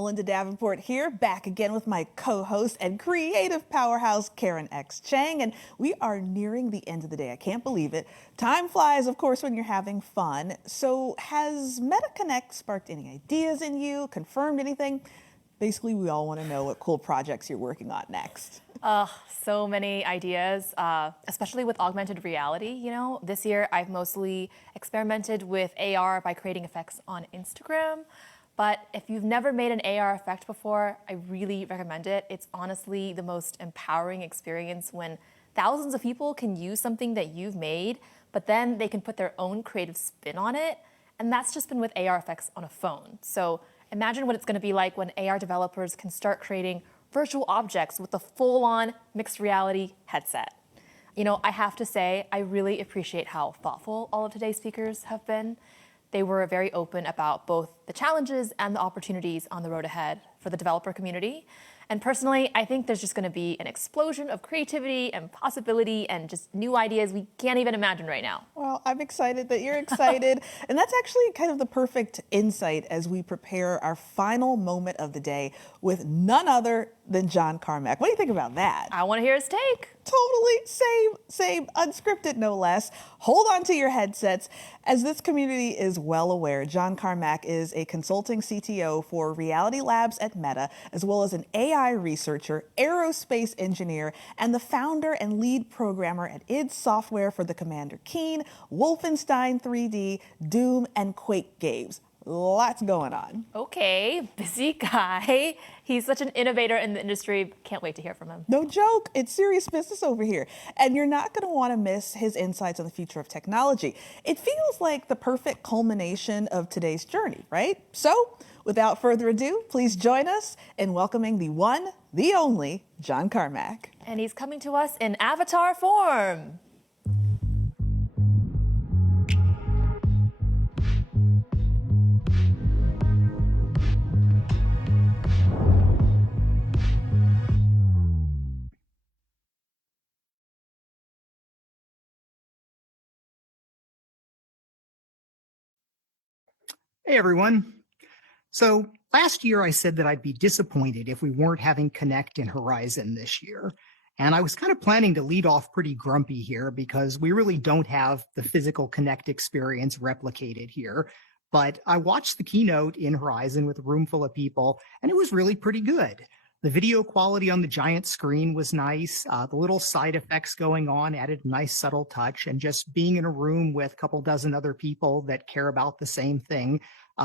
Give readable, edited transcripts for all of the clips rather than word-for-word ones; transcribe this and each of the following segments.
Melinda Davenport here, back again with my co-host and creative powerhouse, Karen X. Chang, and we are nearing the end of the day. I can't believe it. Time flies, of course, when you're having fun. So has MetaConnect sparked any ideas in you, confirmed anything? Basically, we all want to know what cool projects you're working on next. So many ideas, especially with augmented reality. You know, this year I've mostly experimented with AR by creating effects on Instagram. But if you've never made an AR effect before, I really recommend it. It's honestly the most empowering experience when thousands of people can use something that you've made, but then they can put their own creative spin on it. And that's just been with AR effects on a phone. So imagine what it's going to be like when AR developers can start creating virtual objects with a full-on mixed reality headset. You know, I have to say, I really appreciate how thoughtful all of today's speakers have been. They were very open about both the challenges and the opportunities on the road ahead for the developer community. And personally, I think there's just going to be an explosion of creativity and possibility and just new ideas we can't even imagine right now. Well, I'm excited that you're excited. And that's actually kind of the perfect insight as we prepare our final moment of the day with none other than John Carmack. What do you think about that? I want to hear his take. Totally, same, unscripted no less. Hold on to your headsets. As this community is well aware, John Carmack is a consulting CTO for Reality Labs at Meta, as well as an AI researcher, aerospace engineer, and the founder and lead programmer at id Software for the Commander Keen, Wolfenstein 3D, Doom, and Quake games. Lots going on. Okay, busy guy. He's such an innovator in the industry. Can't wait to hear from him. No joke. It's serious business over here. And you're not going to want to miss his insights on the future of technology. It feels like the perfect culmination of today's journey, right? So, without further ado, please join us in welcoming the one, the only, John Carmack. And he's coming to us in avatar form. Hey, everyone. So last year I said that I'd be disappointed if we weren't having Connect in Horizon this year. And I was kind of planning to lead off pretty grumpy here because we really don't have the physical Connect experience replicated here. But I watched the keynote in Horizon with a room full of people, and it was really pretty good. The video quality on the giant screen was nice. The little side effects going on added a nice subtle touch, and just being in a room with a couple dozen other people that care about the same thing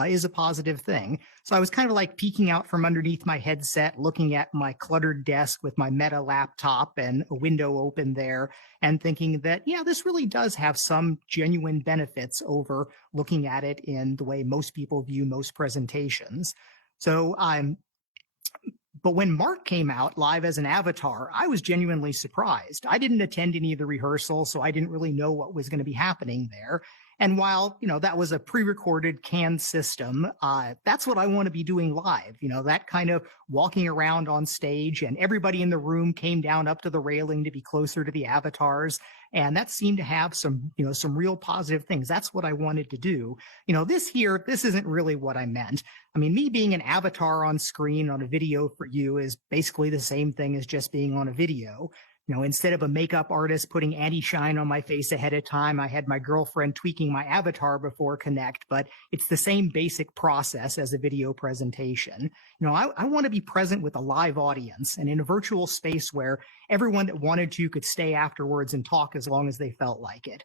is a positive thing. So I was kind of like peeking out from underneath my headset, looking at my cluttered desk with my Meta laptop and a window open there, and thinking that, yeah, this really does have some genuine benefits over looking at it in the way most people view most presentations. So but when Mark came out live as an avatar, I was genuinely surprised. I didn't attend any of the rehearsals, so I didn't really know what was going to be happening there. And while, you know, that was a pre-recorded canned system, that's what I want to be doing live. You know, that kind of walking around on stage, and everybody in the room came down up to the railing to be closer to the avatars. And that seemed to have some, you know, some real positive things. That's what I wanted to do. You know, this isn't really what I meant. I mean, me being an avatar on screen on a video for you is basically the same thing as just being on a video. You know, instead of a makeup artist putting anti-shine on my face ahead of time, I had my girlfriend tweaking my avatar before Connect, but it's the same basic process as a video presentation. You know, I want to be present with a live audience and in a virtual space where everyone that wanted to could stay afterwards and talk as long as they felt like it.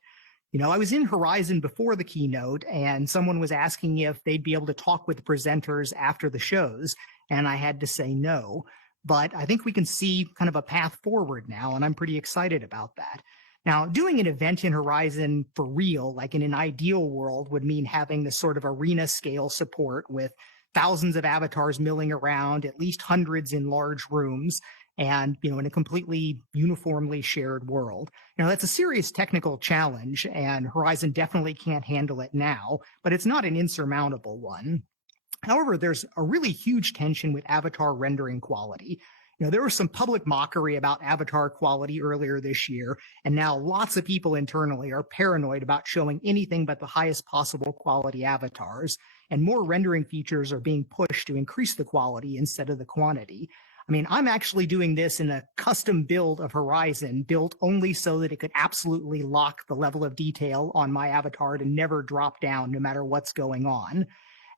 You know, I was in Horizon before the keynote, and someone was asking if they'd be able to talk with the presenters after the shows, and I had to say no. But I think we can see kind of a path forward now, and I'm pretty excited about that. Now, doing an event in Horizon for real, like in an ideal world, would mean having this sort of arena scale support with thousands of avatars milling around, at least hundreds in large rooms, and, you know, in a completely uniformly shared world. You know, that's a serious technical challenge, and Horizon definitely can't handle it now, but it's not an insurmountable one. However, there's a really huge tension with avatar rendering quality. There was some public mockery about avatar quality earlier this year, and now lots of people internally are paranoid about showing anything but the highest possible quality avatars, and more rendering features are being pushed to increase the quality instead of the quantity. I mean, I'm actually doing this in a custom build of Horizon, built only so that it could absolutely lock the level of detail on my avatar to never drop down no matter what's going on.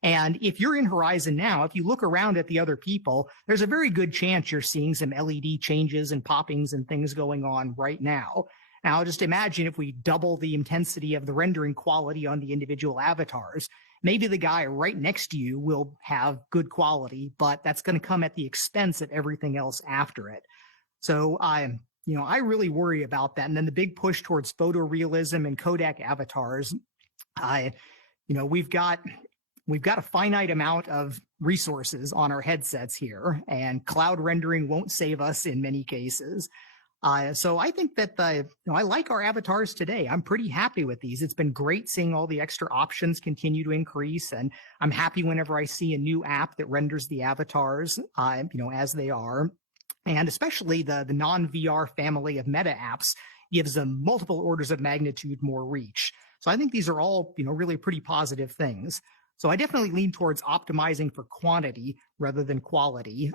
And if you're in Horizon now, if you look around at the other people, there's a very good chance you're seeing some LED changes and poppings and things going on right now. Now, just imagine if we double the intensity of the rendering quality on the individual avatars. Maybe the guy right next to you will have good quality, but that's going to come at the expense of everything else after it. So I really worry about that. And then the big push towards photorealism and codec avatars. We've got a finite amount of resources on our headsets here, and cloud rendering won't save us in many cases. So I think that I like our avatars today. I'm pretty happy with these. It's been great seeing all the extra options continue to increase, and I'm happy whenever I see a new app that renders the avatars, as they are. And especially the non-VR family of meta apps gives them multiple orders of magnitude more reach. So I think these are all, really pretty positive things. So I definitely lean towards optimizing for quantity rather than quality.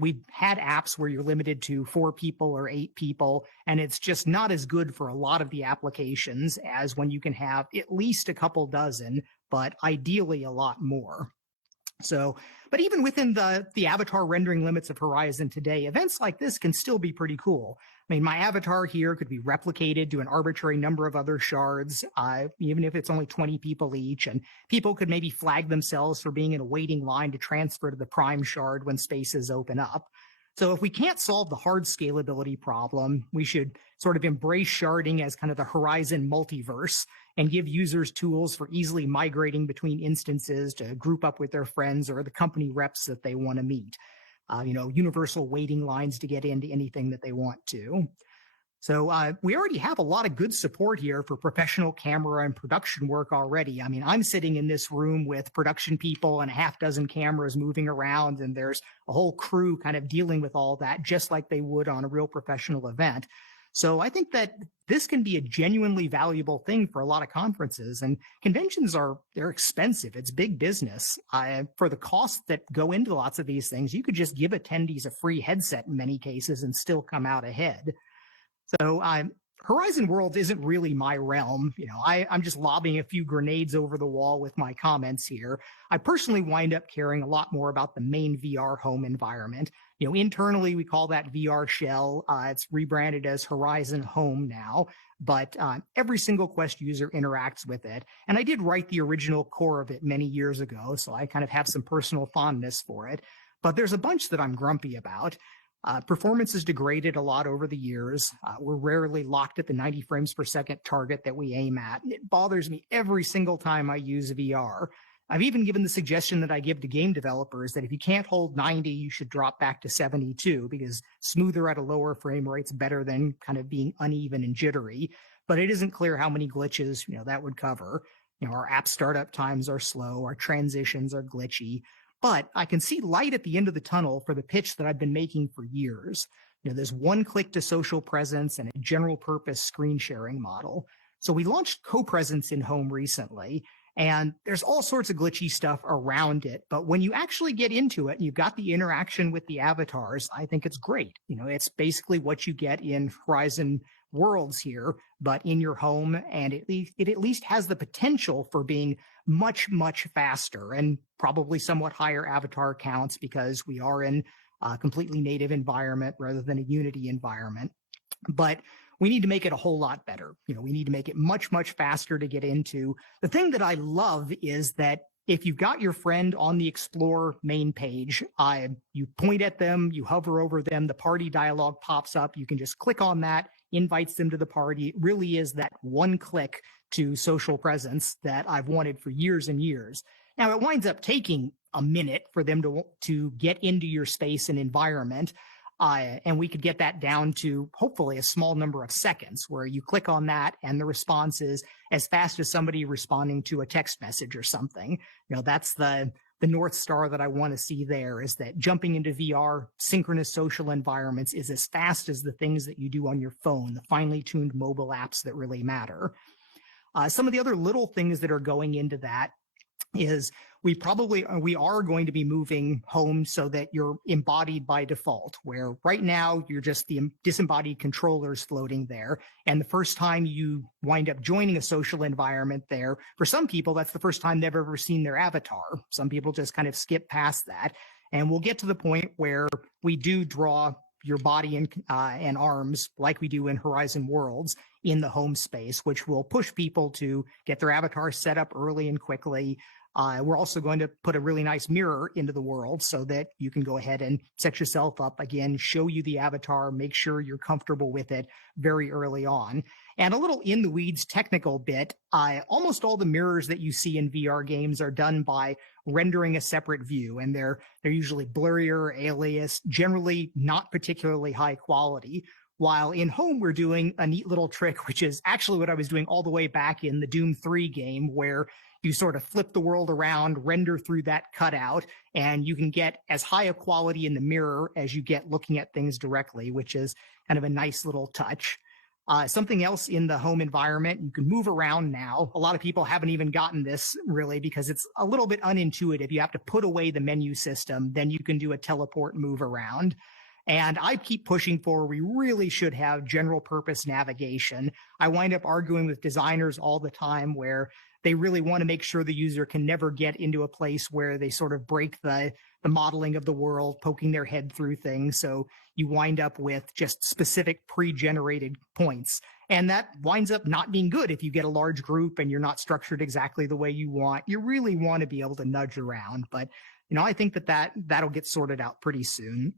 We've had apps where you're limited to 4 people or 8 people, and it's just not as good for a lot of the applications as when you can have at least a couple dozen, but ideally a lot more. So, but even within the avatar rendering limits of Horizon today, events like this can still be pretty cool. I mean, my avatar here could be replicated to an arbitrary number of other shards, even if it's only 20 people each, and people could maybe flag themselves for being in a waiting line to transfer to the prime shard when spaces open up. So if we can't solve the hard scalability problem, we should sort of embrace sharding as kind of the Horizon multiverse and give users tools for easily migrating between instances to group up with their friends or the company reps that they want to meet. Universal waiting lines to get into anything that they want to. So we already have a lot of good support here for professional camera and production work already. I mean, I'm sitting in this room with production people and a half dozen cameras moving around, and there's a whole crew kind of dealing with all that, just like they would on a real professional event. So I think that this can be a genuinely valuable thing for a lot of conferences, and conventions they're expensive. It's big business. For the costs that go into lots of these things, you could just give attendees a free headset in many cases and still come out ahead. So Horizon Worlds isn't really my realm. I'm just lobbing a few grenades over the wall with my comments here. I personally wind up caring a lot more about the main VR home environment. Internally, we call that VR Shell. It's rebranded as Horizon Home now, but every single Quest user interacts with it. And I did write the original core of it many years ago, so I kind of have some personal fondness for it. But there's a bunch that I'm grumpy about. Performance has degraded a lot over the years. We're rarely locked at the 90 frames per second target that we aim at. It bothers me every single time I use VR. I've even given the suggestion that I give to game developers that if you can't hold 90, you should drop back to 72, because smoother at a lower frame rate's better than kind of being uneven and jittery. But it isn't clear how many glitches, that would cover. Our app startup times are slow, our transitions are glitchy. But I can see light at the end of the tunnel for the pitch that I've been making for years. There's one click to social presence and a general purpose screen sharing model. So we launched co-presence in Home recently, and there's all sorts of glitchy stuff around it. But when you actually get into it and you've got the interaction with the avatars, I think it's great. It's basically what you get in Horizon Worlds here, but in your home, and it at least has the potential for being much, much faster and probably somewhat higher avatar counts, because we are in a completely native environment rather than a Unity environment. But we need to make it a whole lot better. We need to make it much, much faster to get into. The thing that I love is that if you've got your friend on the Explore main page, you point at them, you hover over them, the party dialog pops up. You can just click on that, invites them to the party. It really is that one click to social presence that I've wanted for years and years. Now, it winds up taking a minute for them to get into your space and environment. And we could get that down to hopefully a small number of seconds, where you click on that and the response is as fast as somebody responding to a text message or something. That's the the North Star that I want to see there is that jumping into VR synchronous social environments is as fast as the things that you do on your phone, the finely tuned mobile apps that really matter. Some of the other little things that are going into that is we are going to be moving home so that you're embodied by default, where right now you're just the disembodied controllers floating there. And the first time you wind up joining a social environment there, for some people, that's the first time they've ever seen their avatar. Some people just kind of skip past that. And we'll get to the point where we do draw your body and arms like we do in Horizon Worlds in the home space, which will push people to get their avatar set up early and quickly. We're also going to put a really nice mirror into the world so that you can go ahead and set yourself up again, show you the avatar, make sure you're comfortable with it very early on. And a little in the weeds technical bit, almost all the mirrors that you see in VR games are done by rendering a separate view, and they're usually blurrier, aliased, generally not particularly high quality. While in home, we're doing a neat little trick, which is actually what I was doing all the way back in the Doom 3 game, where you sort of flip the world around, render through that cutout, and you can get as high a quality in the mirror as you get looking at things directly, which is kind of a nice little touch. Something else in the home environment, you can move around now. A lot of people haven't even gotten this really because it's a little bit unintuitive. You have to put away the menu system, then you can do a teleport move around. And I keep pushing for, we really should have general purpose navigation. I wind up arguing with designers all the time where they really want to make sure the user can never get into a place where they sort of break the modeling of the world, poking their head through things. So you wind up with just specific pre-generated points. And that winds up not being good if you get a large group and you're not structured exactly the way you want. You really want to be able to nudge around. But, I think that'll get sorted out pretty soon.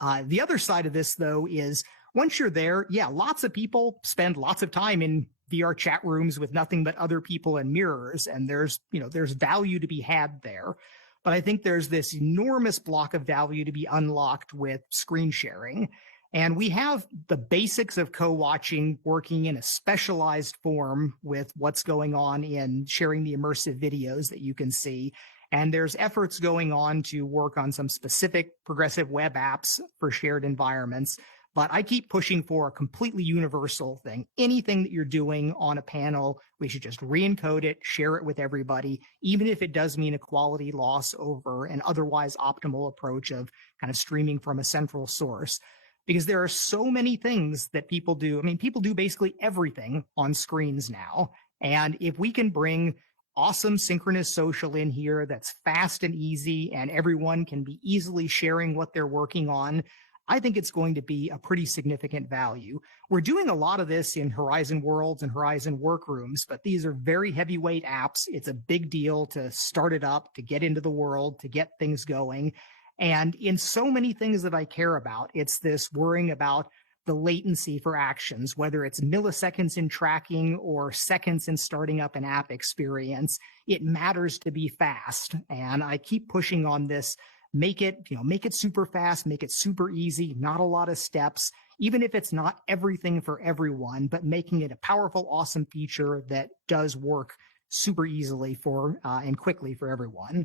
The other side of this, though, is once you're there, lots of people spend lots of time in VR chat rooms with nothing but other people and mirrors, and there's value to be had there. But I think there's this enormous block of value to be unlocked with screen sharing. And we have the basics of co-watching working in a specialized form with what's going on in sharing the immersive videos that you can see. And there's efforts going on to work on some specific progressive web apps for shared environments. But I keep pushing for a completely universal thing. Anything that you're doing on a panel, we should just re-encode it, share it with everybody, even if it does mean a quality loss over an otherwise optimal approach of kind of streaming from a central source. Because there are so many things that people do. I mean, people do basically everything on screens now. And if we can bring awesome synchronous social in here that's fast and easy and everyone can be easily sharing what they're working on, I think it's going to be a pretty significant value. We're doing a lot of this in Horizon Worlds and Horizon Workrooms, but these are very heavyweight apps. It's a big deal to start it up, to get into the world, to get things going. And in so many things that I care about, it's this worrying about the latency for actions, whether it's milliseconds in tracking or seconds in starting up an app experience. It matters to be fast. And I keep pushing on this. Make it super fast, make it super easy, not a lot of steps, even if it's not everything for everyone, but making it a powerful, awesome feature that does work super easily for and quickly for everyone.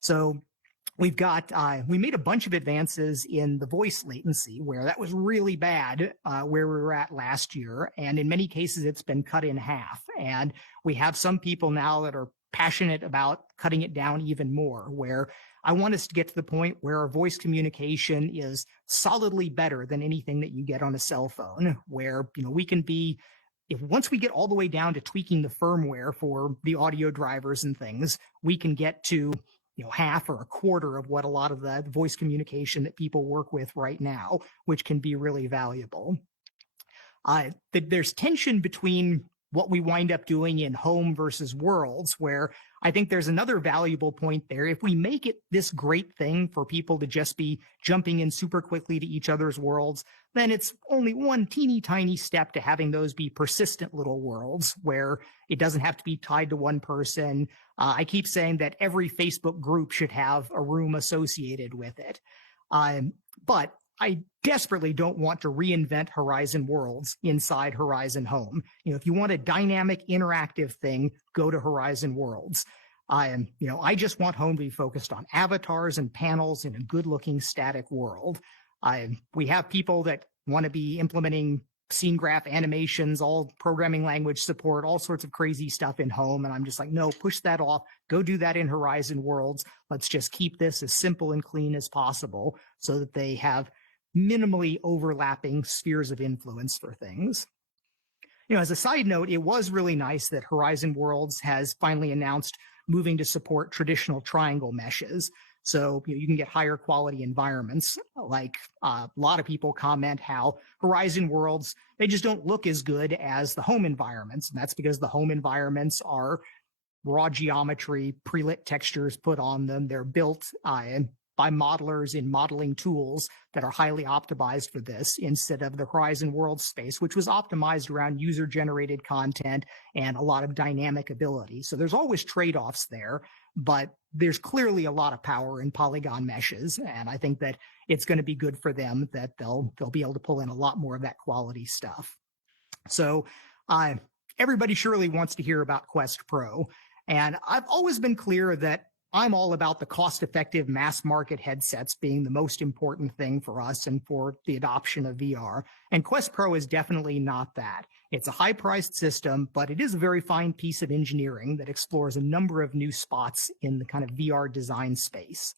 So we made a bunch of advances in the voice latency where that was really bad where we were at last year. And in many cases, it's been cut in half. And we have some people now that are passionate about cutting it down even more, where I want us to get to the point where our voice communication is solidly better than anything that you get on a cell phone, where, we can be, once we get all the way down to tweaking the firmware for the audio drivers and things, we can get to, half or a quarter of what a lot of the voice communication that people work with right now, which can be really valuable. There's tension between what we wind up doing in home versus worlds, where I think there's another valuable point there. If we make it this great thing for people to just be jumping in super quickly to each other's worlds, then it's only one teeny tiny step to having those be persistent little worlds where it doesn't have to be tied to one person. I keep saying that every Facebook group should have a room associated with it. But I desperately don't want to reinvent Horizon Worlds inside Horizon Home. If you want a dynamic, interactive thing, go to Horizon Worlds. I just want home to be focused on avatars and panels in a good looking static world. We have people that want to be implementing scene graph animations, all programming language support, all sorts of crazy stuff in home. And I'm just like, no, push that off. Go do that in Horizon Worlds. Let's just keep this as simple and clean as possible so that they have minimally overlapping spheres of influence for things. As a side note, it was really nice that Horizon Worlds has finally announced moving to support traditional triangle meshes. So you can get higher quality environments. Like a lot of people comment how Horizon Worlds, they just don't look as good as the home environments. And that's because the home environments are raw geometry, pre-lit textures put on them. They're built by modelers in modeling tools that are highly optimized for this, instead of the Horizon World space, which was optimized around user-generated content and a lot of dynamic ability. So there's always trade-offs there, but there's clearly a lot of power in polygon meshes, and I think that it's going to be good for them that they'll be able to pull in a lot more of that quality stuff. So everybody surely wants to hear about Quest Pro, and I've always been clear that I'm all about the cost-effective mass market headsets being the most important thing for us and for the adoption of VR. And Quest Pro is definitely not that. It's a high-priced system, but it is a very fine piece of engineering that explores a number of new spots in the kind of VR design space.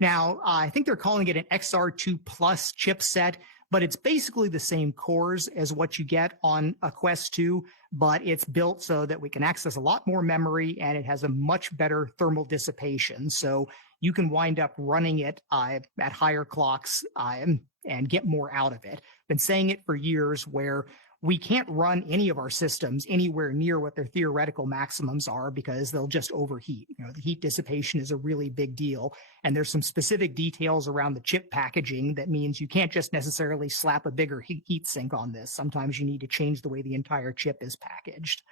Now, I think they're calling it an XR2 Plus chipset, but it's basically the same cores as what you get on a Quest 2, but it's built so that we can access a lot more memory, and it has a much better thermal dissipation. So you can wind up running it at higher clocks and get more out of it. Been saying it for years, where we can't run any of our systems anywhere near what their theoretical maximums are because they'll just overheat. The heat dissipation is a really big deal. And there's some specific details around the chip packaging that means you can't just necessarily slap a bigger heat sink on this. Sometimes you need to change the way the entire chip is packaged.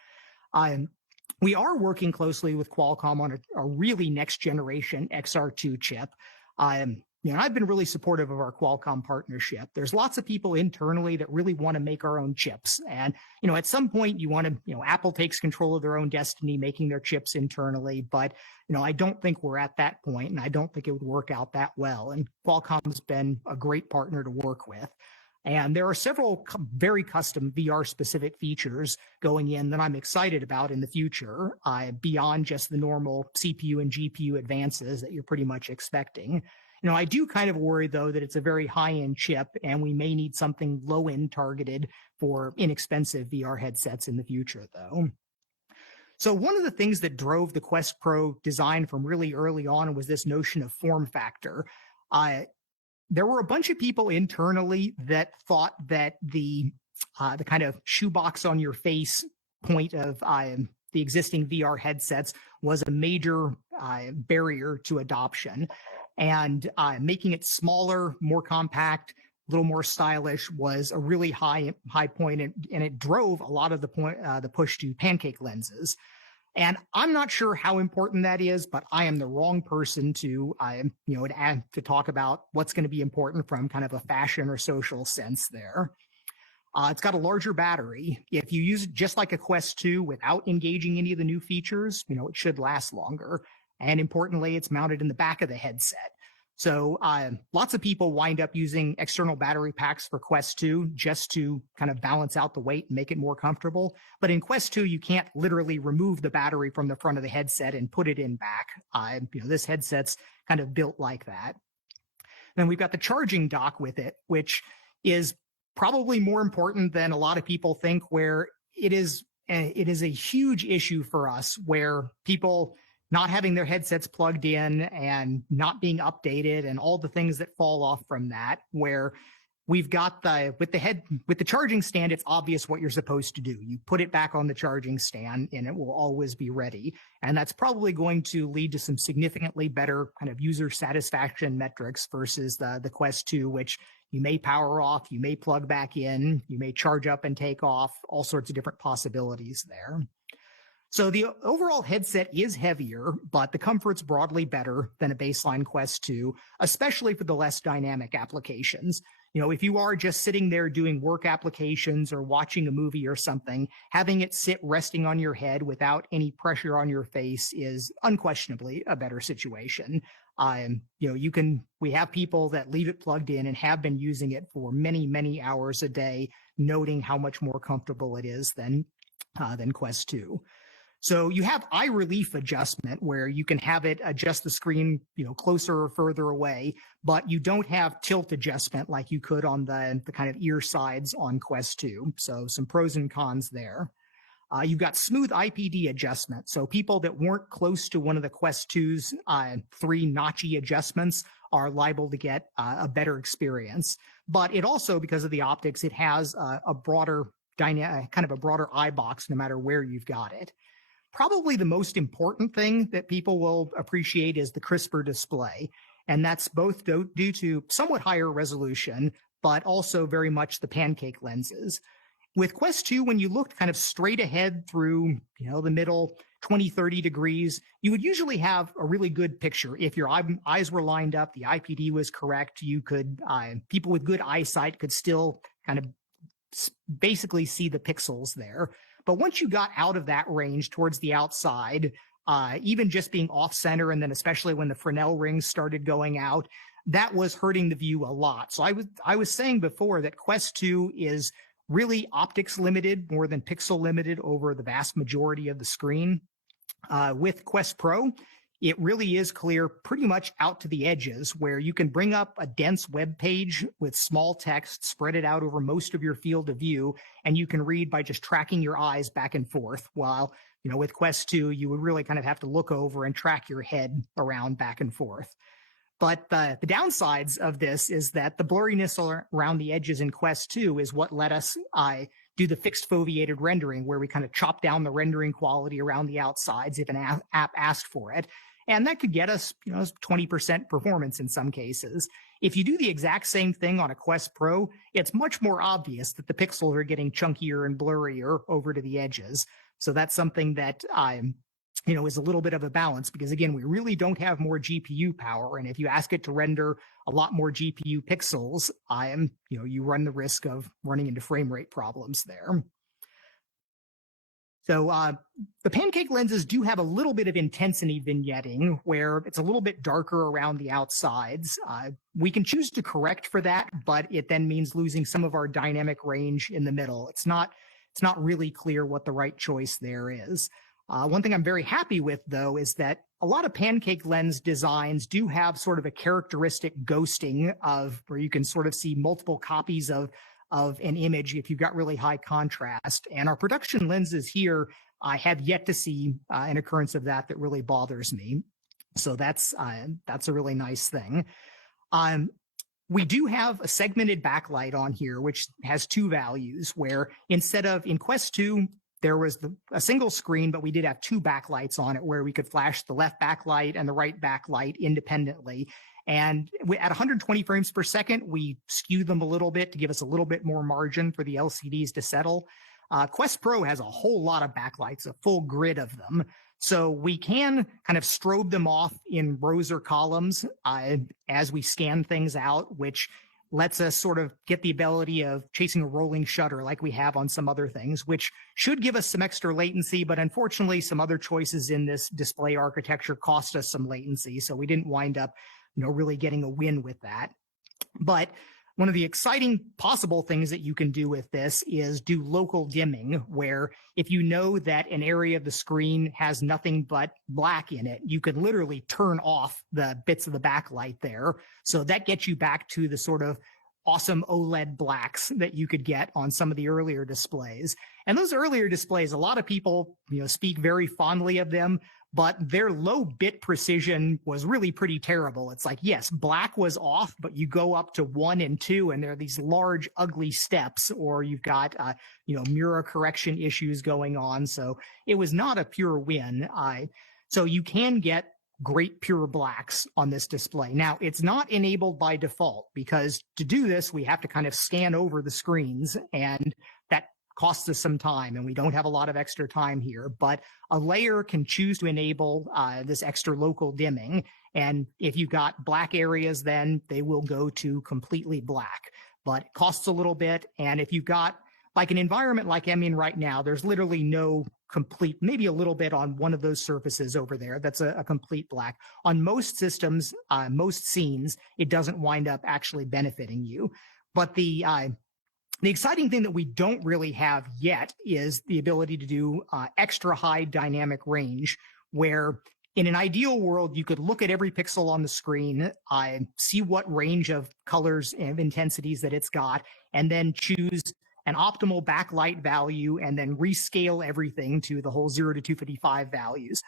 We are working closely with Qualcomm on a really next generation XR2 chip. I've been really supportive of our Qualcomm partnership. There's lots of people internally that really want to make our own chips. And, at some point you want to, Apple takes control of their own destiny, making their chips internally. But, I don't think we're at that point, and I don't think it would work out that well. And Qualcomm's been a great partner to work with. And there are several very custom VR specific features going in that I'm excited about in the future, beyond just the normal CPU and GPU advances that you're pretty much expecting. I do kind of worry, though, that it's a very high-end chip, and we may need something low-end targeted for inexpensive VR headsets in the future, though. So one of the things that drove the Quest Pro design from really early on was this notion of form factor. There were a bunch of people internally that thought that the kind of shoebox on your face point of the existing VR headsets was a major barrier to adoption. And making it smaller, more compact, a little more stylish was a really high point, and it drove a lot of the push to pancake lenses. And I'm not sure how important that is, but I am the wrong person to talk about what's going to be important from kind of a fashion or social sense there. It's got a larger battery. If you use it just like a Quest 2 without engaging any of the new features, it should last longer. And importantly, it's mounted in the back of the headset. So lots of people wind up using external battery packs for Quest 2 just to kind of balance out the weight and make it more comfortable. But in Quest 2, you can't literally remove the battery from the front of the headset and put it in back. This headset's kind of built like that. Then we've got the charging dock with it, which is probably more important than a lot of people think, where it is a huge issue for us, where people not having their headsets plugged in and not being updated and all the things that fall off from that, where we've got with the charging stand, it's obvious what you're supposed to do. You put it back on the charging stand and it will always be ready. And that's probably going to lead to some significantly better kind of user satisfaction metrics versus the Quest 2, which you may power off, you may plug back in, you may charge up and take off, all sorts of different possibilities there. So the overall headset is heavier, but the comfort's broadly better than a baseline Quest 2, especially for the less dynamic applications. if you are just sitting there doing work applications or watching a movie or something, having it sit resting on your head without any pressure on your face is unquestionably a better situation. We have people that leave it plugged in and have been using it for many, many hours a day, noting how much more comfortable it is than Quest 2. So you have eye relief adjustment where you can have it adjust the screen, closer or further away, but you don't have tilt adjustment like you could on the kind of ear sides on Quest 2. So some pros and cons there. You've got smooth IPD adjustment. So people that weren't close to one of the Quest 2's 3 notchy adjustments are liable to get a better experience. But it also, because of the optics, it has a broader kind of a broader eye box no matter where you've got it. Probably the most important thing that people will appreciate is the crisper display. And that's both due to somewhat higher resolution, but also very much the pancake lenses. With Quest 2, when you looked kind of straight ahead through, the middle 20, 30 degrees, you would usually have a really good picture. If your eyes were lined up, the IPD was correct, you could, people with good eyesight could still kind of basically see the pixels there. But once you got out of that range towards the outside, even just being off center, and then especially when the Fresnel rings started going out, that was hurting the view a lot. So I was saying before that Quest 2 is really optics limited more than pixel limited over the vast majority of the screen. With Quest Pro, it really is clear pretty much out to the edges, where you can bring up a dense web page with small text, spread it out over most of your field of view, and you can read by just tracking your eyes back and forth. While, with Quest 2, you would really kind of have to look over and track your head around back and forth. But the downsides of this is that the blurriness around the edges in Quest 2 is what let us do the fixed foveated rendering, where we kind of chop down the rendering quality around the outsides if an app asked for it. And that could get us, 20% performance in some cases. If you do the exact same thing on a Quest Pro, it's much more obvious that the pixels are getting chunkier and blurrier over to the edges. So that's something that is a little bit of a balance, because again, we really don't have more GPU power. And if you ask it to render a lot more GPU pixels, you run the risk of running into frame rate problems there. So the pancake lenses do have a little bit of intensity vignetting, where it's a little bit darker around the outsides. We can choose to correct for that, but it then means losing some of our dynamic range in the middle. It's not really clear what the right choice there is. One thing I'm very happy with, though, is that a lot of pancake lens designs do have sort of a characteristic ghosting of where you can sort of see multiple copies of an image if you've got really high contrast. And our production lenses here, I have yet to see an occurrence of that really bothers me. So that's a really nice thing. We do have a segmented backlight on here, which has 2 values, where instead of in Quest 2, there was a single screen, but we did have 2 backlights on it, where we could flash the left backlight and the right backlight independently. And at 120 frames per second, we skew them a little bit to give us a little bit more margin for the LCDs to settle. Quest Pro has a whole lot of backlights, a full grid of them. So we can kind of strobe them off in rows or columns as we scan things out, which lets us sort of get the ability of chasing a rolling shutter like we have on some other things, which should give us some extra latency. But unfortunately, some other choices in this display architecture cost us some latency. So we didn't wind up really getting a win with that. But one of the exciting possible things that you can do with this is do local dimming, where if you know that an area of the screen has nothing but black in it, you could literally turn off the bits of the backlight there. So that gets you back to the sort of awesome OLED blacks that you could get on some of the earlier displays. And those earlier displays, a lot of people, speak very fondly of them, but their low bit precision was really pretty terrible. It's like, yes, black was off, but you go up to 1 and 2, and there are these large, ugly steps, or you've got, mirror correction issues going on. So it was not a pure win. So you can get great pure blacks on this display. Now, it's not enabled by default, because to do this, we have to kind of scan over the screens, and that costs us some time, and we don't have a lot of extra time here. But a layer can choose to enable this extra local dimming. And if you've got black areas, then they will go to completely black. but it costs a little bit. And if you've got like an environment like I'm in right now, there's literally no complete, maybe a little bit on one of those surfaces over there. That's a complete black. On most systems, most scenes, it doesn't wind up actually benefiting you. But the exciting thing that we don't really have yet is the ability to do extra high dynamic range, where in an ideal world, you could look at every pixel on the screen, see what range of colors and intensities that it's got, and then choose an optimal backlight value and then rescale everything to the whole 0 to 255 values.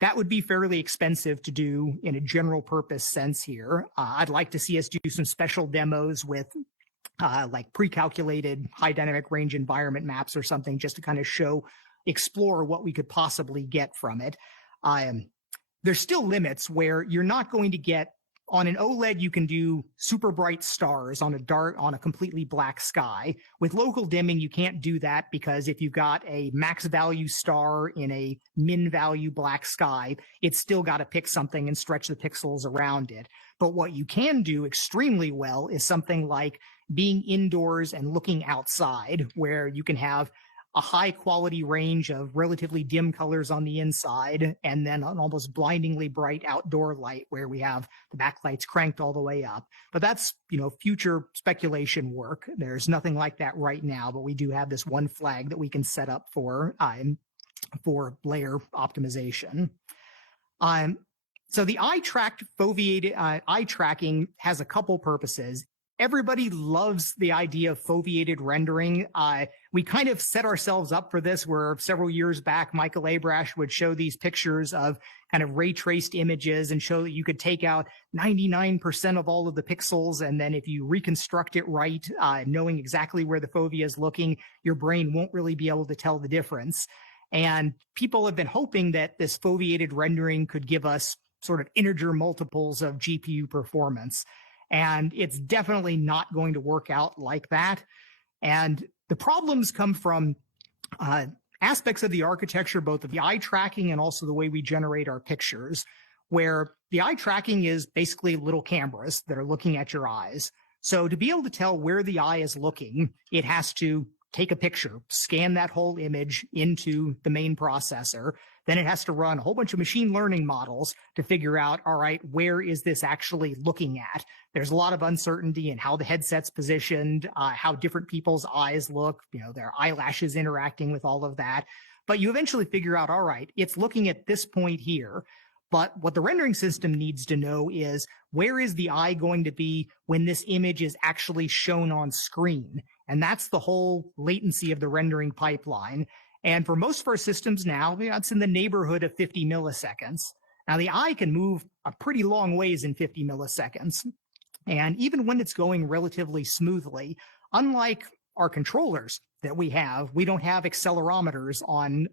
That would be fairly expensive to do in a general purpose sense here. I'd like to see us do some special demos with like pre-calculated high dynamic range environment maps or something, just to kind of explore what we could possibly get from it. There's still limits where you're not going to get on an OLED. You can do super bright stars on a completely black sky. With local dimming, you can't do that, because if you've got a max value star in a min value black sky, it's still got to pick something and stretch the pixels around it. But what you can do extremely well is something like being indoors and looking outside, where you can have a high quality range of relatively dim colors on the inside, and then an almost blindingly bright outdoor light where we have the backlights cranked all the way up. But that's, future speculation work. There's nothing like that right now, but we do have this one flag that we can set up for layer optimization. So the eye tracking has a couple purposes. Everybody loves the idea of foveated rendering. We kind of set ourselves up for this, where several years back, Michael Abrash would show these pictures of kind of ray traced images and show that you could take out 99% of all of the pixels. And then if you reconstruct it right, knowing exactly where the fovea is looking, your brain won't really be able to tell the difference. And people have been hoping that this foveated rendering could give us sort of integer multiples of GPU performance. And it's definitely not going to work out like that. And the problems come from aspects of the architecture, both of the eye tracking and also the way we generate our pictures, where the eye tracking is basically little cameras that are looking at your eyes. So to be able to tell where the eye is looking, it has to take a picture, scan that whole image into the main processor. Then it has to run a whole bunch of machine learning models to figure out, all right, where is this actually looking at? There's a lot of uncertainty in how the headset's positioned, how different people's eyes look, their eyelashes interacting with all of that. But you eventually figure out, all right, it's looking at this point here. But what the rendering system needs to know is, where is the eye going to be when this image is actually shown on screen? And that's the whole latency of the rendering pipeline. And for most of our systems now, it's in the neighborhood of 50 milliseconds. Now, the eye can move a pretty long ways in 50 milliseconds. And even when it's going relatively smoothly, unlike our controllers that we don't have accelerometers on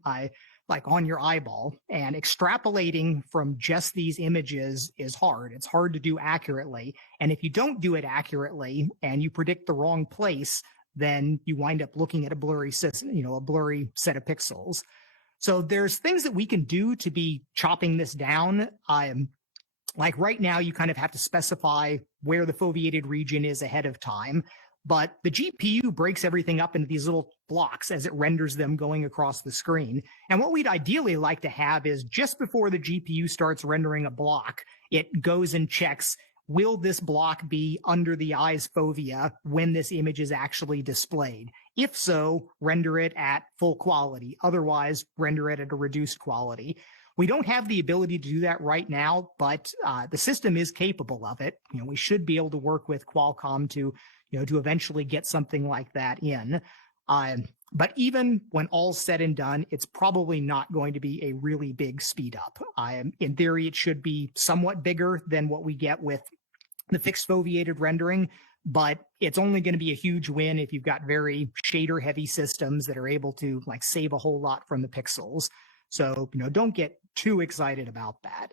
your eyeball. And extrapolating from just these images is hard. It's hard to do accurately. And if you don't do it accurately and you predict the wrong place, then you wind up looking at a blurry system, a blurry set of pixels. So there's things that we can do to be chopping this down. Like right now, you kind of have to specify where the foveated region is ahead of time. But the GPU breaks everything up into these little blocks as it renders them going across the screen. And what we'd ideally like to have is, just before the GPU starts rendering a block, it goes and checks, will this block be under the eye's fovea when this image is actually displayed? If so, render it at full quality. Otherwise, render it at a reduced quality. We don't have the ability to do that right now, but the system is capable of it. We should be able to work with Qualcomm to eventually get something like that in. But even when all's said and done, it's probably not going to be a really big speed up. In theory, it should be somewhat bigger than what we get with the fixed foveated rendering, but it's only going to be a huge win if you've got very shader heavy systems that are able to save a whole lot from the pixels. So, don't get too excited about that.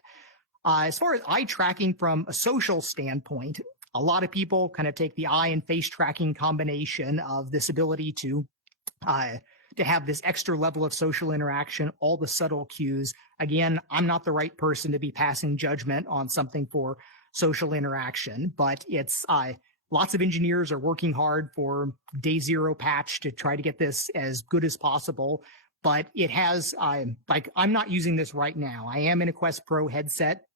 As far as eye tracking from a social standpoint, a lot of people kind of take the eye and face tracking combination of this ability to have this extra level of social interaction, all the subtle cues. Again, I'm not the right person to be passing judgment on something for social interaction, but it's lots of engineers are working hard for day zero patch to try to get this as good as possible. But it has, I'm not using this right now. I am in a Quest Pro headset,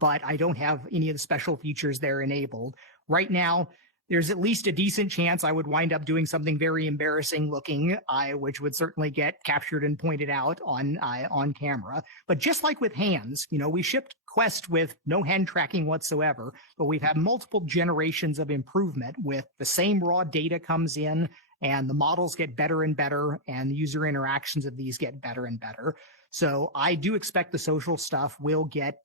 but I don't have any of the special features there enabled. Right now, there's at least a decent chance I would wind up doing something very embarrassing looking, which would certainly get captured and pointed out on camera. But just like with hands, we shipped Quest with no hand tracking whatsoever, but we've had multiple generations of improvement with the same raw data comes in, and the models get better and better, and the user interactions of these get better and better. So I do expect the social stuff will get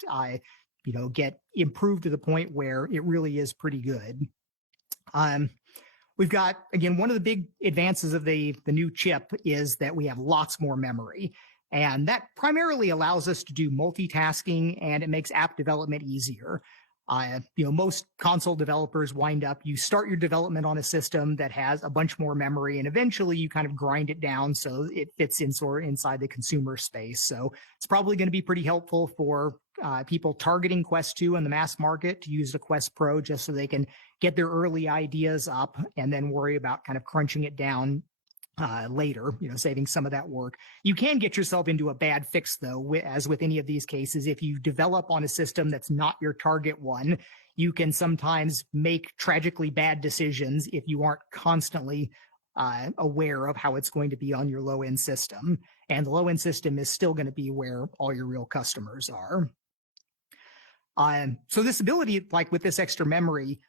improved to the point where it really is pretty good. We've got, again, one of the big advances of the new chip is that we have lots more memory. And that primarily allows us to do multitasking, and it makes app development easier. Most console developers you start your development on a system that has a bunch more memory, and eventually you kind of grind it down so it fits inside the consumer space. So it's probably going to be pretty helpful for people targeting Quest 2 in the mass market to use the Quest Pro just so they can get their early ideas up and then worry about kind of crunching it down later, saving some of that work. You can get yourself into a bad fix, though, as with any of these cases. If you develop on a system that's not your target one, you can sometimes make tragically bad decisions if you aren't constantly aware of how it's going to be on your low-end system. And the low-end system is still going to be where all your real customers are. So this ability, like with this extra memory,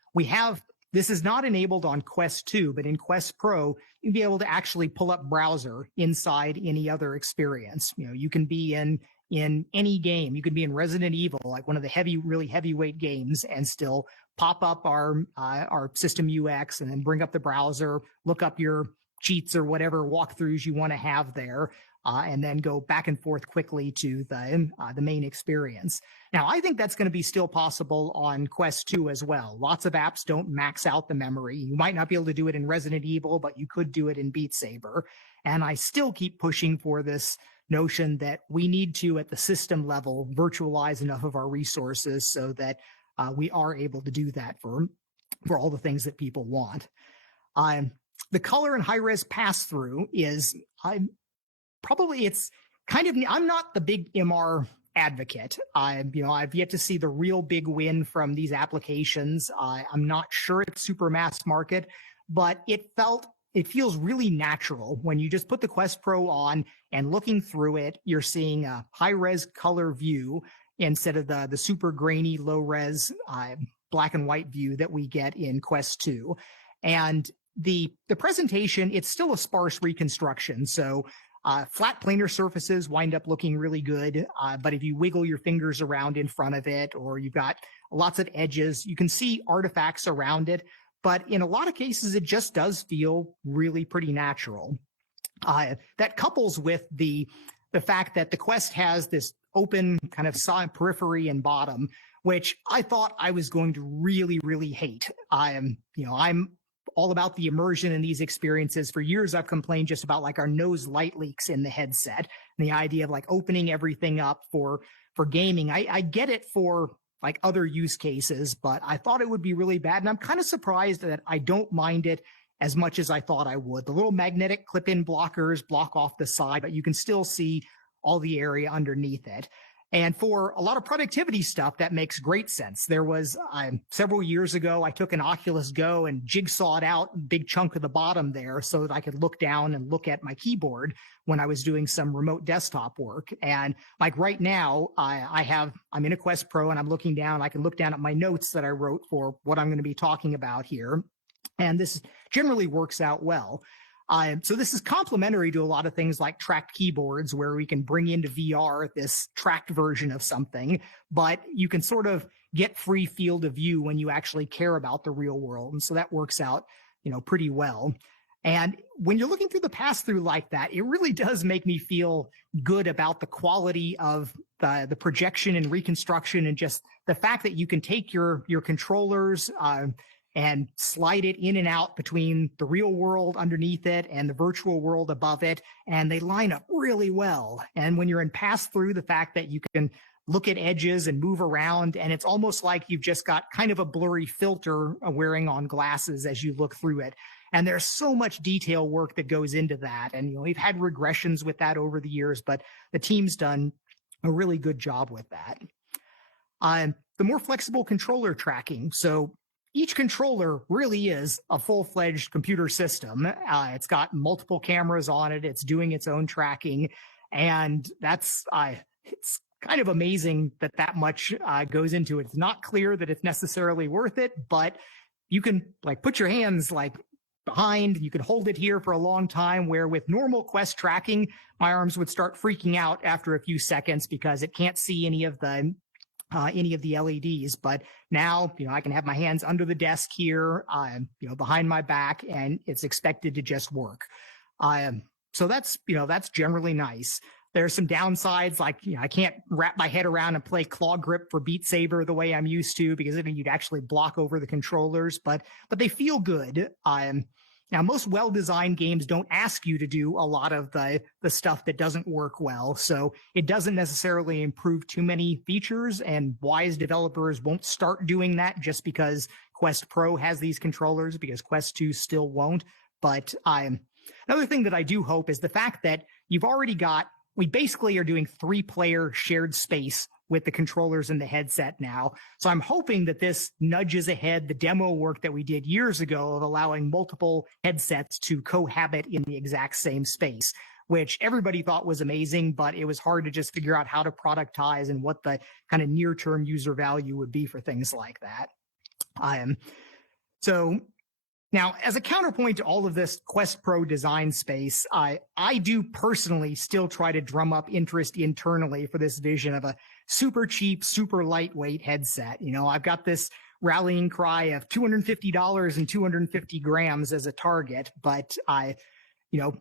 this is not enabled on Quest 2, but in Quest Pro, you'll be able to actually pull up browser inside any other experience. You can be in any game. You can be in Resident Evil, like one of the really heavyweight games, and still pop up our system UX and then bring up the browser, look up your cheats or whatever walkthroughs you want to have there, and then go back and forth quickly to the main experience. Now, I think that's going to be still possible on Quest 2 as well. Lots of apps don't max out the memory. You might not be able to do it in Resident Evil, but you could do it in Beat Saber. And I still keep pushing for this notion that we need to, at the system level, virtualize enough of our resources so that we are able to do that for all the things that people want. The color and high-res pass-through is, I'm not the big MR advocate. I've yet to see the real big win from these applications. I'm not sure it's super mass market, but it feels really natural when you just put the Quest Pro on and looking through it, you're seeing a high-res color view instead of the super grainy, low-res black and white view that we get in Quest 2. And the presentation, it's still a sparse reconstruction. So flat planar surfaces wind up looking really good, but if you wiggle your fingers around in front of it, or you've got lots of edges, you can see artifacts around it. But in a lot of cases, it just does feel really pretty natural. That couples with the fact that the Quest has this open kind of side periphery and bottom, which I thought I was going to really, really hate. I'm all about the immersion in these experiences. For years, I've complained just about like our nose light leaks in the headset and the idea of like opening everything up for gaming. I get it for like other use cases, but I thought it would be really bad. And I'm kind of surprised that I don't mind it as much as I thought I would. The little magnetic clip-in blockers block off the side, but you can still see all the area underneath it. And for a lot of productivity stuff, that makes great sense. There was several years ago, I took an Oculus Go and jigsawed out a big chunk of the bottom there so that I could look down and look at my keyboard when I was doing some remote desktop work. And like right now, I'm in a Quest Pro and I'm looking down. I can look down at my notes that I wrote for what I'm going to be talking about here. And this generally works out well. So this is complementary to a lot of things like tracked keyboards, where we can bring into VR this tracked version of something, but you can sort of get free field of view when you actually care about the real world. And so that works out, pretty well. And when you're looking through the pass-through like that, it really does make me feel good about the quality of the projection and reconstruction, and just the fact that you can take your controllers, and slide it in and out between the real world underneath it and the virtual world above it, and they line up really well. And when you're in pass-through, the fact that you can look at edges and move around. And it's almost like you've just got kind of a blurry filter wearing on glasses as you look through it. And there's so much detail work that goes into that. And, we've had regressions with that over the years, but the team's done a really good job with that. The more flexible controller tracking. So each controller really is a full-fledged computer system. It's got multiple cameras on it. It's doing its own tracking. And that's, it's kind of amazing that much goes into it. It's not clear that it's necessarily worth it, but you can put your hands behind, you can hold it here for a long time, where with normal Quest tracking, my arms would start freaking out after a few seconds because it can't see any of the LEDs. But now, I can have my hands under the desk here, behind my back, and it's expected to just work. So that's generally nice. There's some downsides, I can't wrap my head around and play claw grip for Beat Saber the way I'm used to, because then you'd actually block over the controllers, but they feel good. Now, most well-designed games don't ask you to do a lot of the stuff that doesn't work well, so it doesn't necessarily improve too many features, and wise developers won't start doing that just because Quest Pro has these controllers, because Quest 2 still won't. But another thing that I do hope is the fact that we basically are doing 3-player shared space with the controllers and the headset now. So I'm hoping that this nudges ahead the demo work that we did years ago of allowing multiple headsets to cohabit in the exact same space, which everybody thought was amazing, but it was hard to just figure out how to productize and what the kind of near-term user value would be for things like that. So now, as a counterpoint to all of this Quest Pro design space, I do personally still try to drum up interest internally for this vision of a super cheap, super lightweight headset. I've got this rallying cry of $250 and 250 grams as a target, but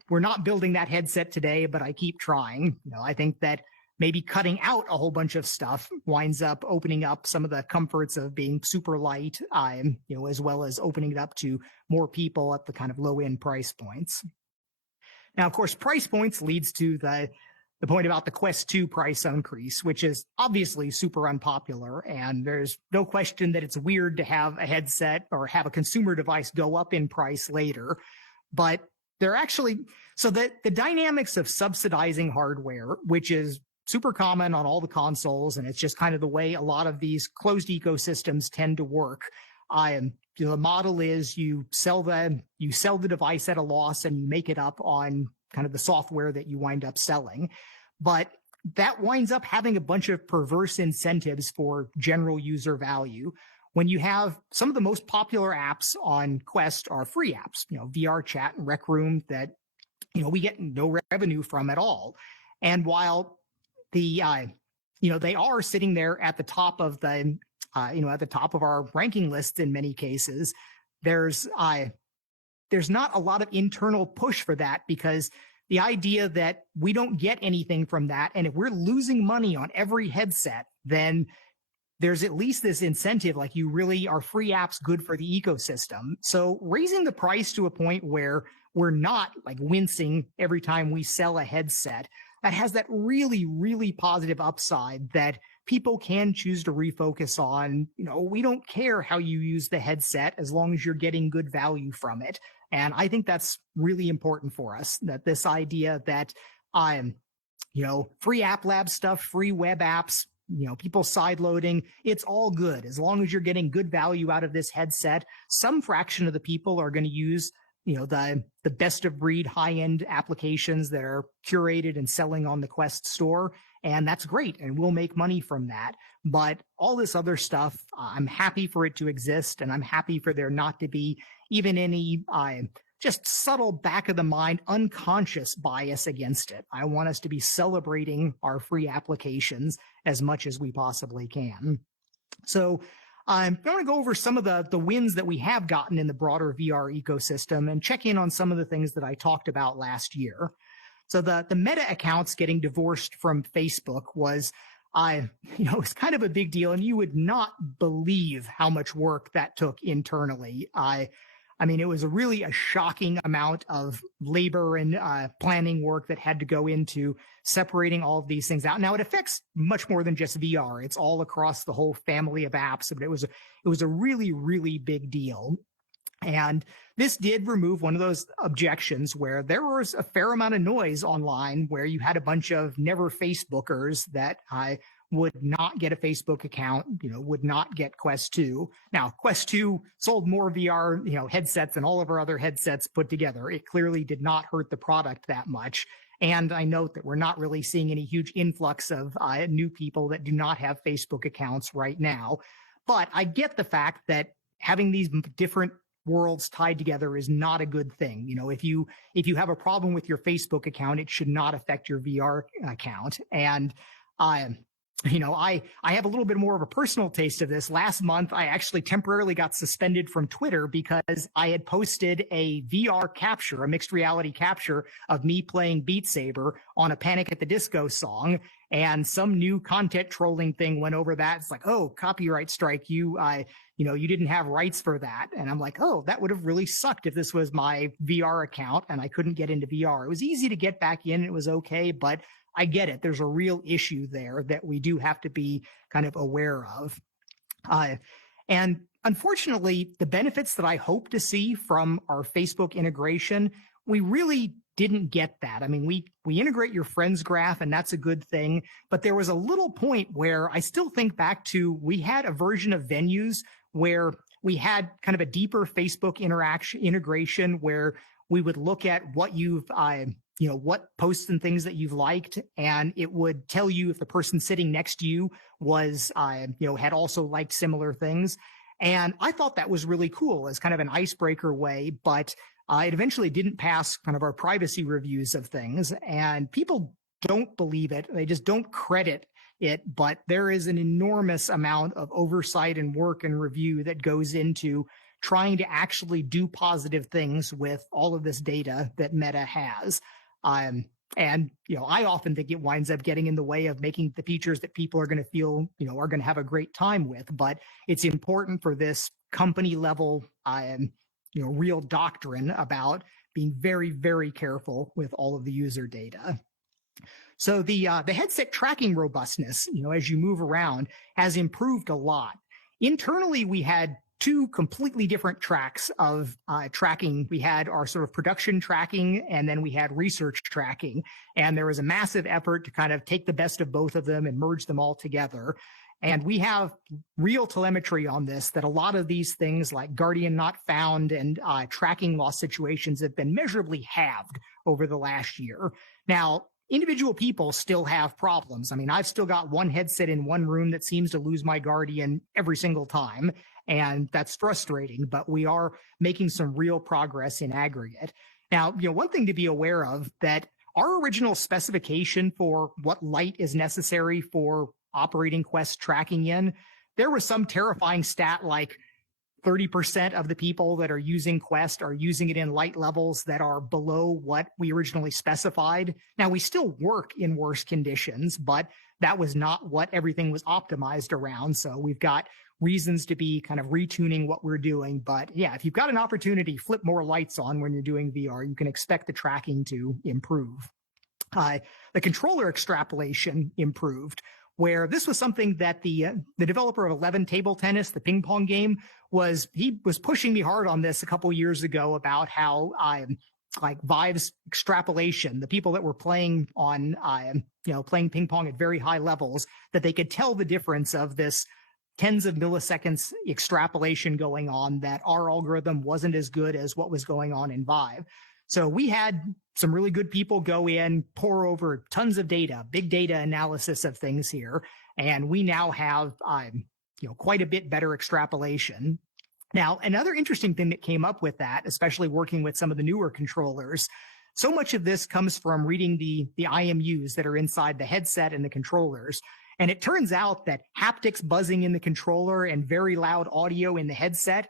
we're not building that headset today, but I keep trying. I think that maybe cutting out a whole bunch of stuff winds up opening up some of the comforts of being super light, as well as opening it up to more people at the kind of low-end price points. Now, of course, price points leads to the point about the Quest 2 price increase, which is obviously super unpopular. And there's no question that it's weird to have a headset or have a consumer device go up in price later. But they're actually, so the dynamics of subsidizing hardware, which is super common on all the consoles, and it's just kind of the way a lot of these closed ecosystems tend to work. The model is you sell the device at a loss and you make it up on kind of the software that you wind up selling. But that winds up having a bunch of perverse incentives for general user value. When you have some of the most popular apps on Quest are free apps, VR chat and Rec Room that, we get no revenue from at all. And while they are sitting there at the top of at the top of our ranking lists in many cases, there's not a lot of internal push for that, because the idea that we don't get anything from that, and if we're losing money on every headset, then there's at least this incentive, you really are free apps good for the ecosystem. So raising the price to a point where we're not wincing every time we sell a headset, that has that really, really positive upside that people can choose to refocus on. We don't care how you use the headset as long as you're getting good value from it. And I think that's really important for us, that this idea that, free App Lab stuff, free web apps, people sideloading, it's all good. As long as you're getting good value out of this headset, some fraction of the people are going to use the best of breed high-end applications that are curated and selling on the Quest store. And that's great. And we'll make money from that. But all this other stuff, I'm happy for it to exist. And I'm happy for there not to be even any just subtle back of the mind, unconscious bias against it. I want us to be celebrating our free applications as much as we possibly can. So I'm going to go over some of the wins that we have gotten in the broader VR ecosystem and check in on some of the things that I talked about last year. So the Meta accounts getting divorced from Facebook was, it's kind of a big deal, and you would not believe how much work that took internally. I mean, it was really a shocking amount of labor and planning work that had to go into separating all of these things out. Now, it affects much more than just VR. It's all across the whole family of apps, but it was a really, really big deal. And this did remove one of those objections where there was a fair amount of noise online where you had a bunch of never Facebookers that would not get a Facebook account, would not get Quest 2. Now, Quest 2 sold more VR, headsets than all of our other headsets put together. It clearly did not hurt the product that much. And I note that we're not really seeing any huge influx of new people that do not have Facebook accounts right now. But I get the fact that having these different worlds tied together is not a good thing. If you have a problem with your Facebook account, it should not affect your VR account. And I have a little bit more of a personal taste of this. Last month, I actually temporarily got suspended from Twitter because I had posted a VR capture, a mixed reality capture of me playing Beat Saber on a Panic at the Disco song. And some new content trolling thing went over that. It's like, oh, copyright strike. You didn't have rights for that. And I'm like, oh, that would have really sucked if this was my VR account and I couldn't get into VR. It was easy to get back in. It was okay, but I get it. There's a real issue there that we do have to be kind of aware of. And unfortunately, the benefits that I hope to see from our Facebook integration, we really didn't get that. I mean, we integrate your friends graph and that's a good thing, but there was a little point where I still think back to, we had a version of Venues where we had kind of a deeper Facebook integration where we would look at what you've, what posts and things that you've liked, and it would tell you if the person sitting next to you was, had also liked similar things. And I thought that was really cool as kind of an icebreaker way, but it eventually didn't pass kind of our privacy reviews of things, and people don't believe it. They just don't credit it, but there is an enormous amount of oversight and work and review that goes into trying to actually do positive things with all of this data that Meta has. And, I often think it winds up getting in the way of making the features that people are going to feel, are going to have a great time with. But it's important for this company level, real doctrine about being very, very careful with all of the user data. So the headset tracking robustness, as you move around, has improved a lot. Internally, we had two completely different tracks of tracking. We had our sort of production tracking, and then we had research tracking. And there was a massive effort to kind of take the best of both of them and merge them all together. And we have real telemetry on this, that a lot of these things like Guardian not found and tracking loss situations have been measurably halved over the last year. Now, individual people still have problems. I mean, I've still got one headset in one room that seems to lose my Guardian every single time, and that's frustrating, but we are making some real progress in aggregate. Now, one thing to be aware of, that our original specification for what light is necessary for operating Quest tracking in, there was some terrifying stat like 30% of the people that are using Quest are using it in light levels that are below what we originally specified. Now, we still work in worse conditions, but that was not what everything was optimized around. So we've got reasons to be kind of retuning what we're doing. But yeah, if you've got an opportunity, flip more lights on when you're doing VR. You can expect the tracking to improve. The controller extrapolation improved, where this was something that the developer of 11 Table Tennis, the ping pong game, he was pushing me hard on this a couple years ago about how like Vive's extrapolation, the people that were playing on playing ping pong at very high levels, that they could tell the difference of this tens of milliseconds extrapolation going on, that our algorithm wasn't as good as what was going on in Vive. So we had some really good people go in, pour over tons of data, big data analysis of things here, and we now have quite a bit better extrapolation. Now, another interesting thing that came up with that, especially working with some of the newer controllers, so much of this comes from reading the IMUs that are inside the headset and the controllers. And it turns out that haptics buzzing in the controller and very loud audio in the headset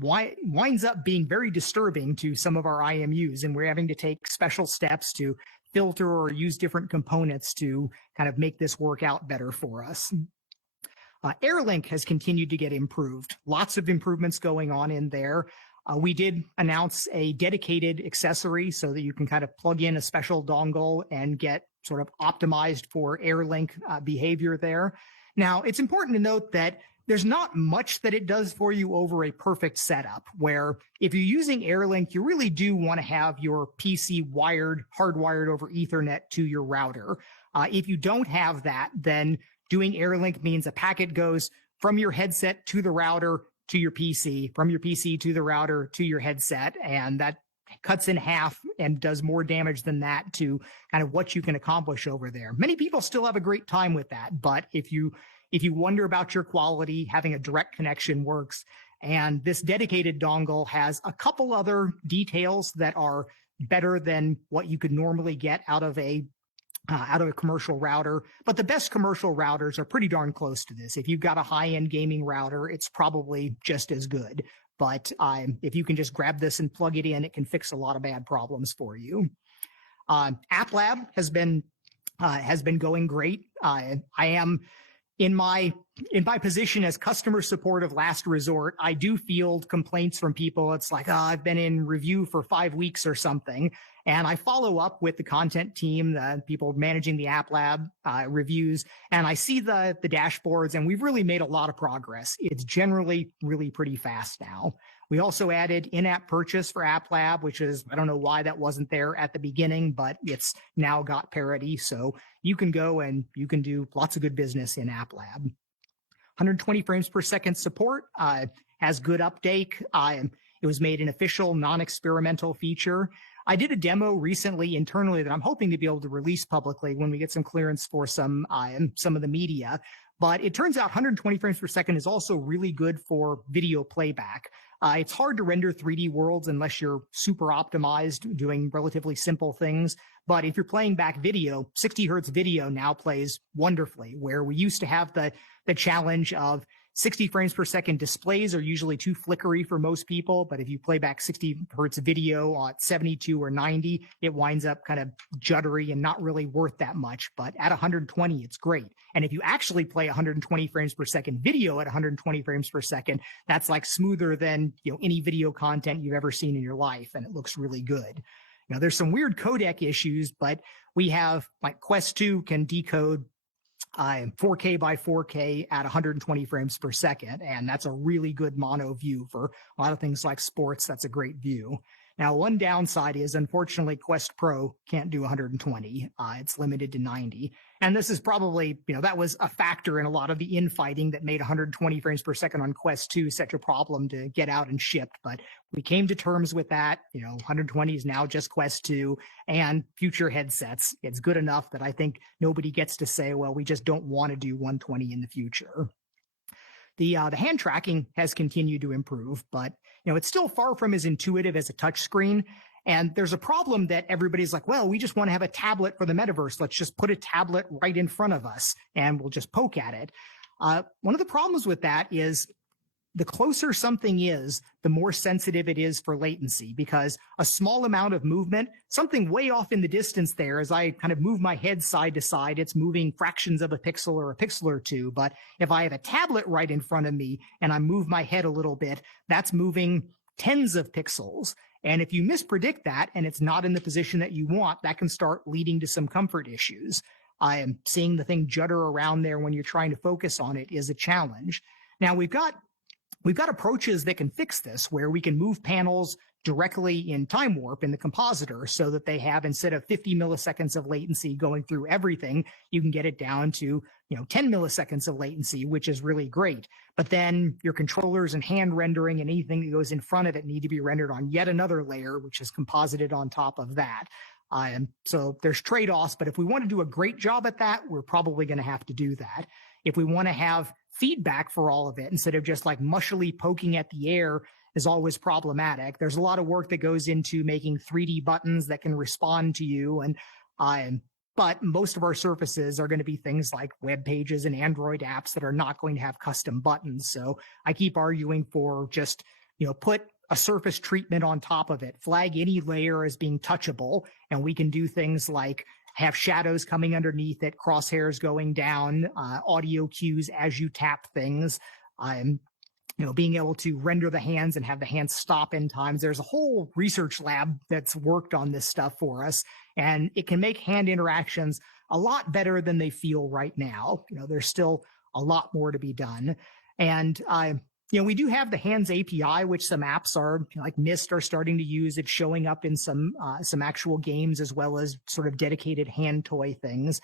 winds up being very disturbing to some of our IMUs, and we're having to take special steps to filter or use different components to kind of make this work out better for us. AirLink has continued to get improved. Lots of improvements going on in there. We did announce a dedicated accessory so that you can kind of plug in a special dongle and get sort of optimized for AirLink behavior there. Now, it's important to note that there's not much that it does for you over a perfect setup, where if you're using AirLink, you really do want to have your PC hardwired over Ethernet to your router. If you don't have that, then doing AirLink means a packet goes from your headset to the router to your PC, from your PC to the router to your headset, and that cuts in half and does more damage than that to kind of what you can accomplish over there. Many people still have a great time with that, but if you wonder about your quality, having a direct connection works. And this dedicated dongle has a couple other details that are better than what you could normally get out of a commercial router, but the best commercial routers are pretty darn close to this. If you've got a high-end gaming router, it's probably just as good. But if you can just grab this and plug it in, it can fix a lot of bad problems for you. App Lab has been going great. I am in my position as customer support of last resort. I do field complaints from people. It's like, I've been in review for 5 weeks or something. And I follow up with the content team, the people managing the App Lab reviews, and I see the dashboards, and we've really made a lot of progress. It's generally really pretty fast now. We also added in-app purchase for App Lab, which is, I don't know why that wasn't there at the beginning, but it's now got parity. So you can go and you can do lots of good business in App Lab. 120 frames per second support has good uptake. It was made an official non-experimental feature. I did a demo recently internally that I'm hoping to be able to release publicly when we get some clearance for some of the media. But it turns out 120 frames per second is also really good for video playback. It's hard to render 3D worlds unless you're super optimized doing relatively simple things. But if you're playing back video, 60 hertz video now plays wonderfully, where we used to have the challenge of 60 frames per second displays are usually too flickery for most people, but if you play back 60 hertz video at 72 or 90, it winds up kind of juddery and not really worth that much. But at 120, it's great. And if you actually play 120 frames per second video at 120 frames per second, that's like smoother than any video content you've ever seen in your life, and it looks really good. Now, there's some weird codec issues, but we have, like, Quest 2 can decode 4K by 4K at 120 frames per second. And that's a really good mono view for a lot of things like sports. That's a great view. Now, one downside is, unfortunately, Quest Pro can't do 120. It's limited to 90. And this is probably, that was a factor in a lot of the infighting that made 120 frames per second on Quest 2 such a problem to get out and shipped. But we came to terms with that. 120 is now just Quest 2 and future headsets. It's good enough that I think nobody gets to say, well, we just don't want to do 120 in the future. The hand tracking has continued to improve, but it's still far from as intuitive as a touchscreen. And there's a problem that everybody's like, well, we just want to have a tablet for the metaverse. Let's just put a tablet right in front of us and we'll just poke at it. One of the problems with that is the closer something is, the more sensitive it is for latency, because a small amount of movement, something way off in the distance there, as I kind of move my head side to side, it's moving fractions of a pixel or a pixel or two. But if I have a tablet right in front of me and I move my head a little bit, that's moving tens of pixels. And if you mispredict that and it's not in the position that you want, that can start leading to some comfort issues. I am seeing the thing judder around there when you're trying to focus on it is a challenge. Now, we've got approaches that can fix this, where we can move panels directly in time warp in the compositor so that they have, instead of 50 milliseconds of latency going through everything, you can get it down to 10 milliseconds of latency, which is really great. But then your controllers and hand rendering and anything that goes in front of it need to be rendered on yet another layer, which is composited on top of that. So there's trade-offs, but if we want to do a great job at that, we're probably going to have to do that. If we want to have feedback for all of it, instead of just like mushily poking at the air, is always problematic. There's a lot of work that goes into making 3D buttons that can respond to you. But most of our surfaces are going to be things like web pages and Android apps that are not going to have custom buttons. So I keep arguing for just, put a surface treatment on top of it, flag any layer as being touchable, and we can do things like have shadows coming underneath it, crosshairs going down, audio cues as you tap things. being able to render the hands and have the hands stop in times. There's a whole research lab that's worked on this stuff for us, and it can make hand interactions a lot better than they feel right now. There's still a lot more to be done. And we do have the Hands API, which some apps are like Mist are starting to use. It's showing up in some actual games as well as sort of dedicated hand toy things.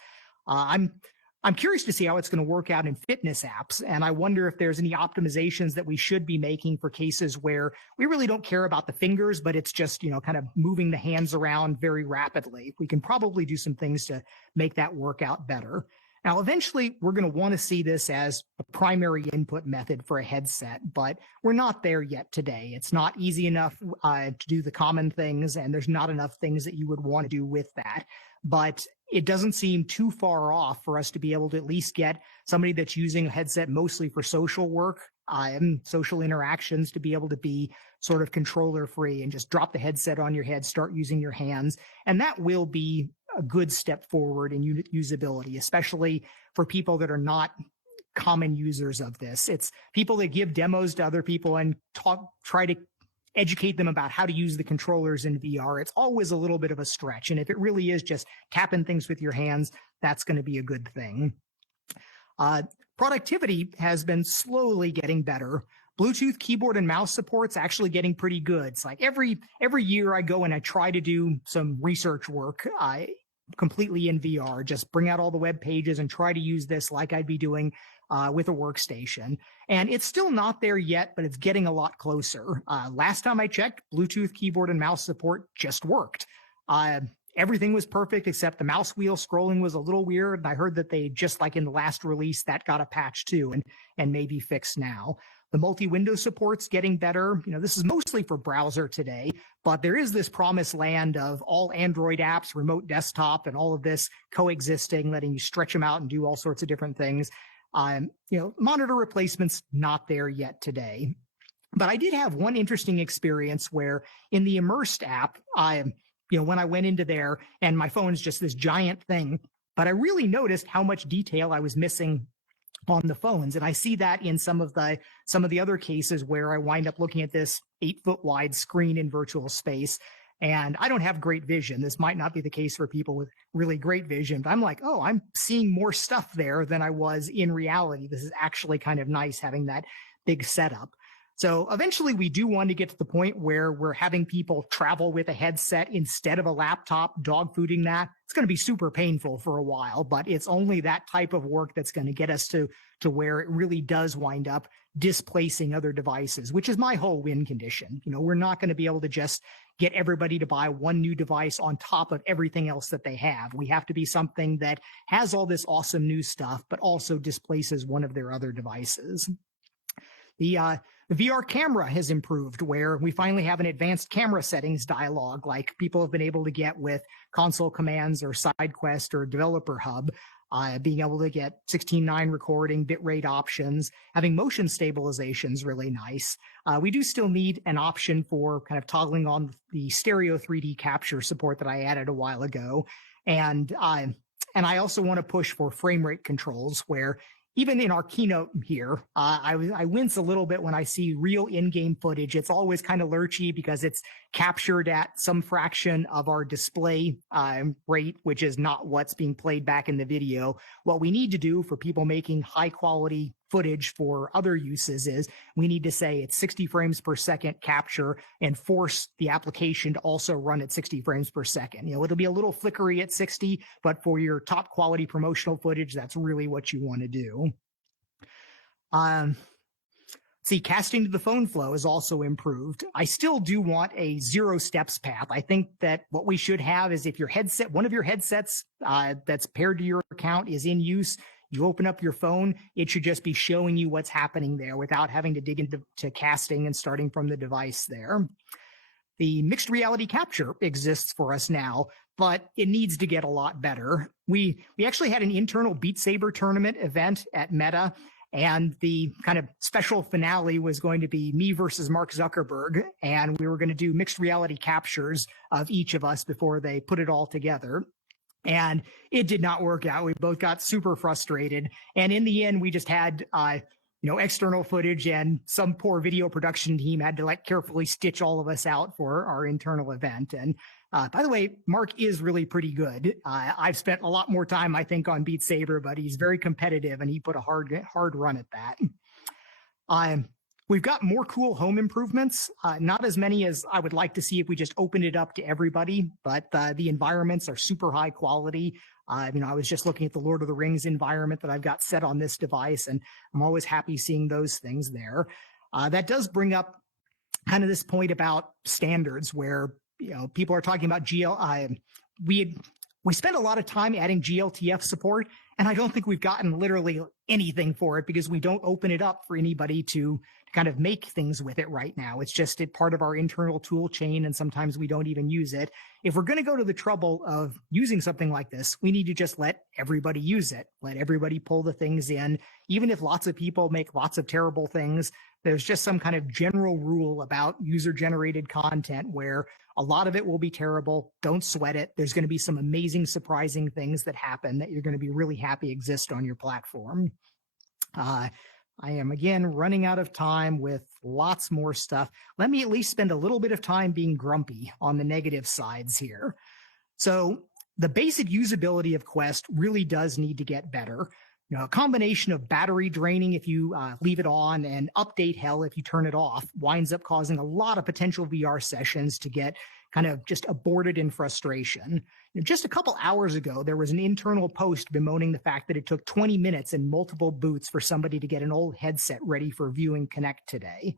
I'm curious to see how it's going to work out in fitness apps, and I wonder if there's any optimizations that we should be making for cases where we really don't care about the fingers, but it's just, kind of moving the hands around very rapidly. We can probably do some things to make that work out better. Now, eventually, we're going to want to see this as a primary input method for a headset, but we're not there yet today. It's not easy enough to do the common things, and there's not enough things that you would want to do with that. But it doesn't seem too far off for us to be able to at least get somebody that's using a headset mostly for social work, social interactions, to be able to be sort of controller free and just drop the headset on your head, start using your hands. And that will be a good step forward in usability, especially for people that are not common users of this. It's people that give demos to other people and try to educate them about how to use the controllers in VR. It's always a little bit of a stretch. And if it really is just tapping things with your hands, that's going to be a good thing. Productivity has been slowly getting better. Bluetooth keyboard and mouse support's actually getting pretty good. It's like every year I go and I try to do some research work completely in VR, just bring out all the web pages and try to use this like I'd be doing with a workstation. And it's still not there yet, but it's getting a lot closer. Last time I checked, Bluetooth keyboard and mouse support just worked. Everything was perfect except the mouse wheel scrolling was a little weird. And I heard that they, just like in the last release, that got a patch too and may be fixed now. The multi-window support's getting better. This is mostly for browser today, but there is this promised land of all Android apps, remote desktop, and all of this coexisting, letting you stretch them out and do all sorts of different things. Monitor replacement's not there yet today. But I did have one interesting experience where in the Immersed app, when I went into there and my phone's just this giant thing, but I really noticed how much detail I was missing on the phones. And I see that in some of the other cases where I wind up looking at this 8-foot wide screen in virtual space. And I don't have great vision. This might not be the case for people with really great vision, but I'm like, oh, I'm seeing more stuff there than I was in reality. This is actually kind of nice having that big setup. So eventually we do want to get to the point where we're having people travel with a headset instead of a laptop, dog fooding that. It's going to be super painful for a while, but it's only that type of work that's going to get us to where it really does wind up displacing other devices, which is my whole win condition. We're not going to be able to just get everybody to buy one new device on top of everything else that they have. We have to be something that has all this awesome new stuff, but also displaces one of their other devices. The VR camera has improved, where we finally have an advanced camera settings dialog like people have been able to get with console commands or SideQuest or Developer Hub, being able to get 16:9 recording, bitrate options, having motion stabilization is really nice. We do still need an option for kind of toggling on the stereo 3D capture support that I added a while ago. And I also want to push for frame rate controls, where even in our keynote here, I wince a little bit when I see real in-game footage. It's always kind of lurchy because it's captured at some fraction of our display rate, which is not what's being played back in the video. What we need to do for people making high-quality footage for other uses is we need to say it's 60 frames per second capture and force the application to also run at 60 frames per second. It'll be a little flickery at 60, but for your top quality promotional footage, that's really what you want to do. Casting to the phone flow is also improved. I still do want a 0 steps path. I think that what we should have is if one of your headsets that's paired to your account is in use, you open up your phone, it should just be showing you what's happening there without having to dig into casting and starting from the device there. The mixed reality capture exists for us now, but it needs to get a lot better. We actually had an internal Beat Saber tournament event at Meta, and the kind of special finale was going to be me versus Mark Zuckerberg, and we were going to do mixed reality captures of each of us before they put it all together. And it did not work out. We both got super frustrated. And in the end, we just had, external footage, and some poor video production team had to like carefully stitch all of us out for our internal event. And by the way, Mark is really pretty good. I've spent a lot more time, I think, on Beat Saber, but he's very competitive and he put a hard run at that. We've got more cool home improvements, not as many as I would like to see if we just opened it up to everybody, but the environments are super high quality. I was just looking at the Lord of the Rings environment that I've got set on this device, and I'm always happy seeing those things there. That does bring up kind of this point about standards where, people are talking about we spent a lot of time adding GLTF support, and I don't think we've gotten literally anything for it because we don't open it up for anybody to kind of make things with it right now. It's just part of our internal tool chain, and sometimes we don't even use it. If we're going to go to the trouble of using something like this, we need to just let everybody use it. Let everybody pull the things in. Even if lots of people make lots of terrible things, there's just some kind of general rule about user-generated content where a lot of it will be terrible. Don't sweat it. There's going to be some amazing, surprising things that happen that you're going to be really happy exist on your platform. I am, again, running out of time with lots more stuff. Let me at least spend a little bit of time being grumpy on the negative sides here. So the basic usability of Quest really does need to get better. A combination of battery draining if you leave it on and update hell if you turn it off winds up causing a lot of potential VR sessions to get kind of just aborted in frustration. Just a couple hours ago, there was an internal post bemoaning the fact that it took 20 minutes and multiple boots for somebody to get an old headset ready for viewing Connect today.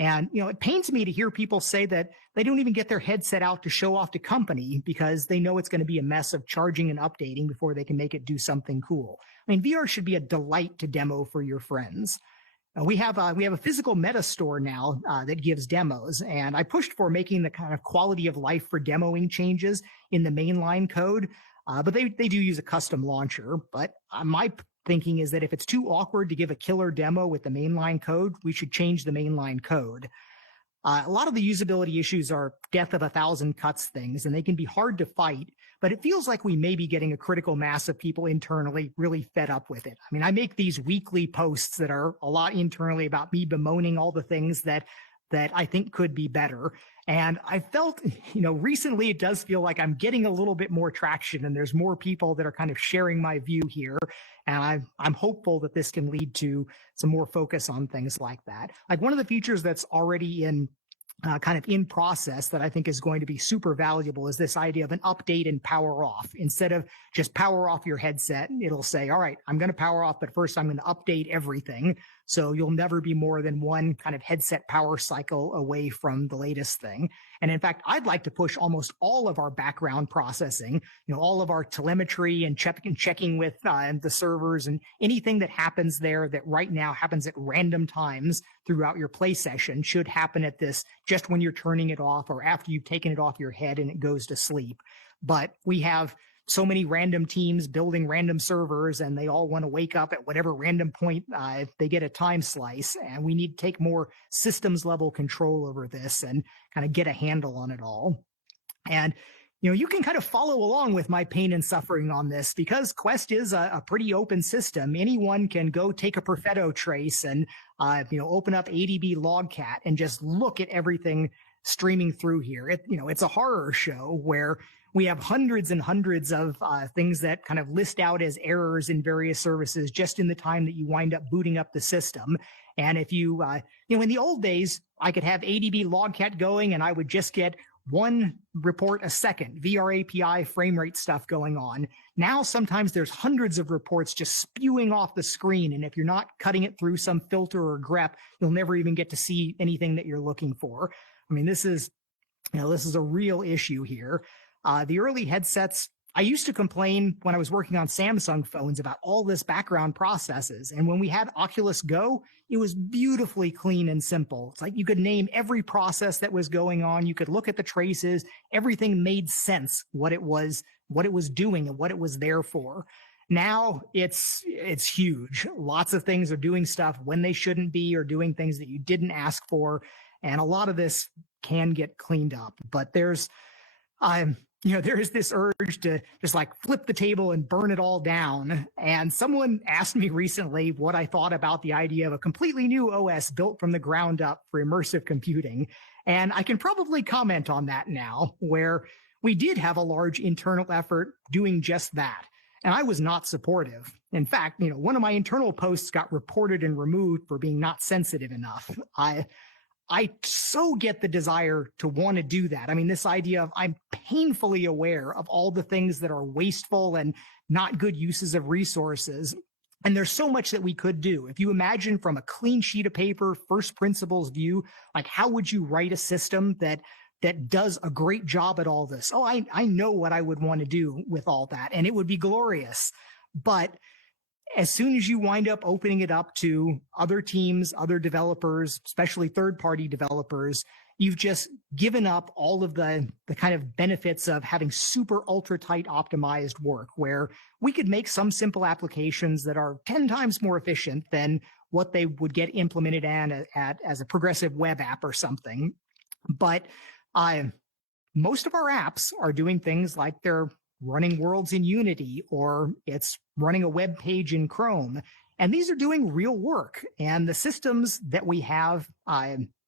And, it pains me to hear people say that they don't even get their headset out to show off to company because they know it's going to be a mess of charging and updating before they can make it do something cool. I mean, VR should be a delight to demo for your friends. We have a physical meta store now that gives demos, and I pushed for making the kind of quality of life for demoing changes in the mainline code, but they do use a custom launcher. But my thinking is that if it's too awkward to give a killer demo with the mainline code, we should change the mainline code. A lot of the usability issues are death of a thousand cuts things, and they can be hard to fight, but it feels like we may be getting a critical mass of people internally really fed up with it. I mean, I make these weekly posts that are a lot internally about me bemoaning all the things that I think could be better. And I felt, recently it does feel like I'm getting a little bit more traction and there's more people that are kind of sharing my view here. And I'm hopeful that this can lead to some more focus on things like that. Like one of the features that's already in kind of in process that I think is going to be super valuable is this idea of an update and power off. Instead of just power off your headset, it'll say, all right, I'm going to power off, but first I'm going to update everything. So you'll never be more than one kind of headset power cycle away from the latest thing. And in fact, I'd like to push almost all of our background processing, all of our telemetry and checking with the servers and anything that happens there that right now happens at random times throughout your play session should happen at this just when you're turning it off or after you've taken it off your head and it goes to sleep. But we have so many random teams building random servers and they all want to wake up at whatever random point they get a time slice. And we need to take more systems level control over this and kind of get a handle on it all. And, you can kind of follow along with my pain and suffering on this because Quest is a pretty open system. Anyone can go take a Perfetto trace and, open up ADB Logcat and just look at everything streaming through here. It's a horror show where we have hundreds and hundreds of things that kind of list out as errors in various services just in the time that you wind up booting up the system. And if you, in the old days, I could have ADB Logcat going and I would just get one report a second, VR API frame rate stuff going on. Now, sometimes there's hundreds of reports just spewing off the screen. And if you're not cutting it through some filter or grep, you'll never even get to see anything that you're looking for. I mean, this is a real issue here. The early headsets, I used to complain when I was working on Samsung phones about all this background processes. And when we had Oculus Go, it was beautifully clean and simple. It's like you could name every process that was going on. You could look at the traces. Everything made sense, what it was doing and what it was there for. Now it's huge. Lots of things are doing stuff when they shouldn't be or doing things that you didn't ask for. And a lot of this can get cleaned up, but there's there is this urge to just like flip the table and burn it all down. And someone asked me recently what I thought about the idea of a completely new OS built from the ground up for immersive computing. And I can probably comment on that now, where we did have a large internal effort doing just that. And I was not supportive. In fact, one of my internal posts got reported and removed for being not sensitive enough. I so get the desire to want to do that. I mean, this idea of I'm painfully aware of all the things that are wasteful and not good uses of resources. And there's so much that we could do. If you imagine from a clean sheet of paper, first principles view, like how would you write a system that does a great job at all this? Oh, I know what I would want to do with all that, and it would be glorious. But as soon as you wind up opening it up to other teams, other developers, especially third-party developers, you've just given up all of the kind of benefits of having super ultra tight optimized work, where we could make some simple applications that are 10 times more efficient than what they would get implemented as a progressive web app or something. But most of our apps are doing things like they're running worlds in Unity, or it's running a web page in Chrome. And these are doing real work. And the systems that we have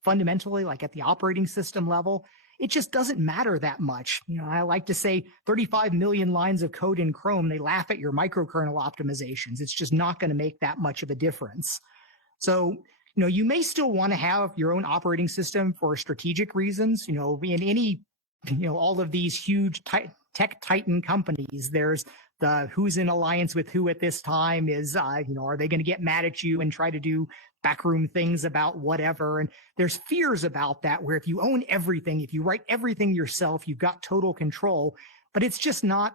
fundamentally, like at the operating system level, it just doesn't matter that much. I like to say 35 million lines of code in Chrome, they laugh at your microkernel optimizations. It's just not going to make that much of a difference. So, you may still want to have your own operating system for strategic reasons. In any, all of these huge tech titan companies, there's the who's in alliance with who at this time is, are they going to get mad at you and try to do backroom things about whatever? And there's fears about that, where if you own everything, if you write everything yourself, you've got total control. But it's just not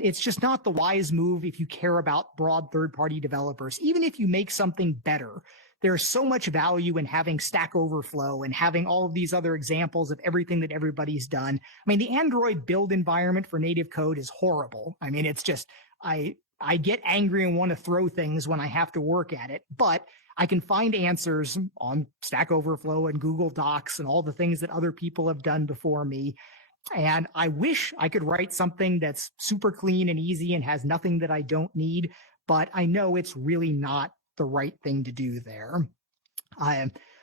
the wise move if you care about broad third-party developers. Even if you make something better, there's so much value in having Stack Overflow and having all of these other examples of everything that everybody's done. I mean, the Android build environment for native code is horrible. I mean, it's just, I get angry and want to throw things when I have to work at it, but I can find answers on Stack Overflow and Google Docs and all the things that other people have done before me. And I wish I could write something that's super clean and easy and has nothing that I don't need, but I know it's really not the right thing to do there.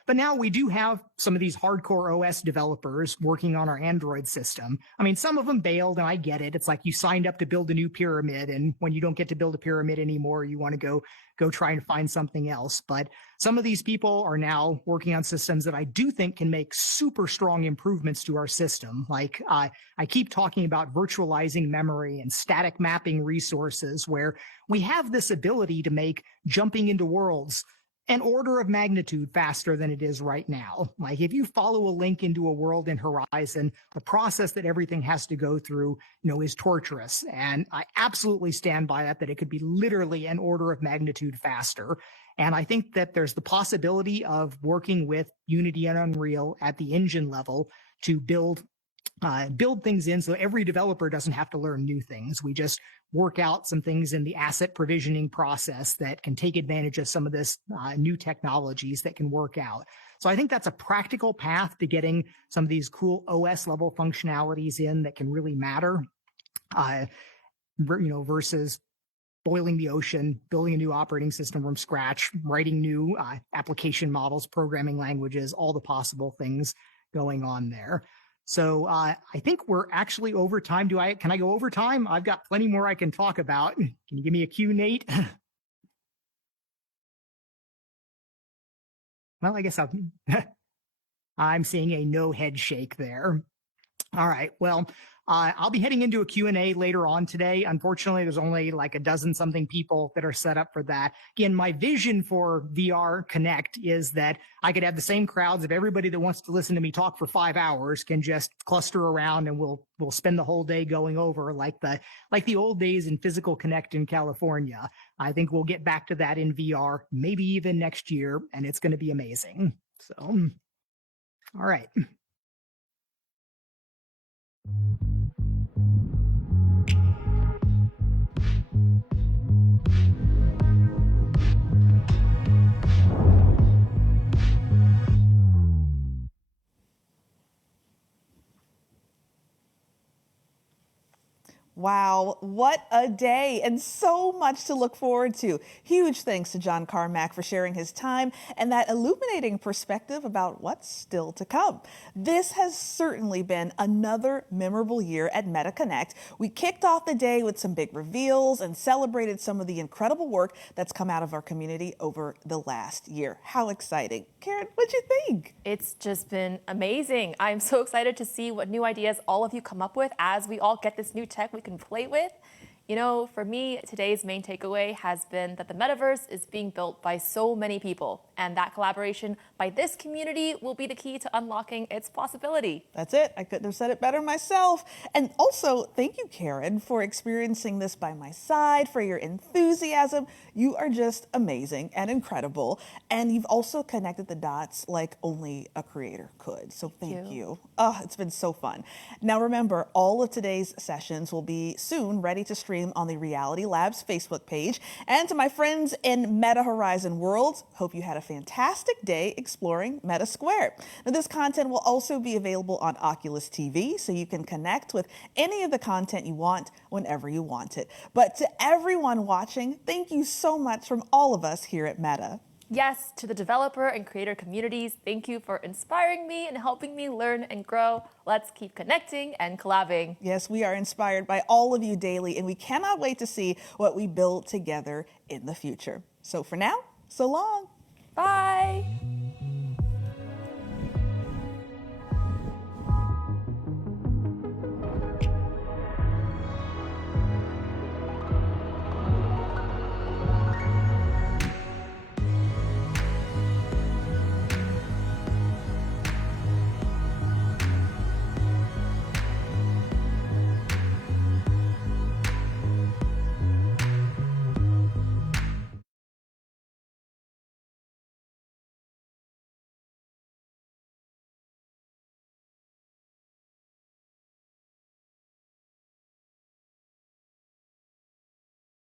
But now we do have some of these hardcore OS developers working on our Android system. I mean, some of them bailed, and I get it. It's like you signed up to build a new pyramid, and when you don't get to build a pyramid anymore, you want to go try and find something else. But some of these people are now working on systems that I do think can make super strong improvements to our system. Like I keep talking about virtualizing memory and static mapping resources, where we have this ability to make jumping into worlds an order of magnitude faster than it is right now. Like if you follow a link into a world in Horizon, the process that everything has to go through, is torturous. And I absolutely stand by that it could be literally an order of magnitude faster. And I think that there's the possibility of working with Unity and Unreal at the engine level to build things in so every developer doesn't have to learn new things. We just work out some things in the asset provisioning process that can take advantage of some of this new technologies that can work out. So I think that's a practical path to getting some of these cool OS level functionalities in that can really matter, versus boiling the ocean, building a new operating system from scratch, writing new application models, programming languages, all the possible things going on there. So I think we're actually over time. Can I go over time? I've got plenty more I can talk about. Can you give me a cue, Nate? Well, I guess I'm seeing a no head shake there. All right. Well, I'll be heading into a Q&A later on today. Unfortunately, there's only like a dozen something people that are set up for that. Again, my vision for VR Connect is that I could have the same crowds of everybody that wants to listen to me talk for 5 hours can just cluster around, and we'll spend the whole day going over like the old days in Physical Connect in California. I think we'll get back to that in VR, maybe even next year, and it's going to be amazing. So, all right. Wow, what a day and so much to look forward to. Huge thanks to John Carmack for sharing his time and that illuminating perspective about what's still to come. This has certainly been another memorable year at Meta Connect. We kicked off the day with some big reveals and celebrated some of the incredible work that's come out of our community over the last year. How exciting. Karen, what'd you think? It's just been amazing. I'm so excited to see what new ideas all of you come up with as we all get this new tech we can play with. You know, for me, today's main takeaway has been that the metaverse is being built by so many people, and that collaboration by this community will be the key to unlocking its possibility. That's it. I couldn't have said it better myself. And also, thank you, Karen, for experiencing this by my side, for your enthusiasm. You are just amazing and incredible. And you've also connected the dots like only a creator could. So thank you. Oh, it's been so fun. Now remember, all of today's sessions will be soon ready to stream on the Reality Labs Facebook page. And to my friends in Meta Horizon Worlds, hope you had a fantastic day exploring Meta Square. Now, this content will also be available on Oculus TV, so you can connect with any of the content you want whenever you want it. But to everyone watching, thank you so much from all of us here at Meta. Yes, to the developer and creator communities, thank you for inspiring me and helping me learn and grow. Let's keep connecting and collabing. Yes, we are inspired by all of you daily, and we cannot wait to see what we build together in the future. So for now, so long. Bye.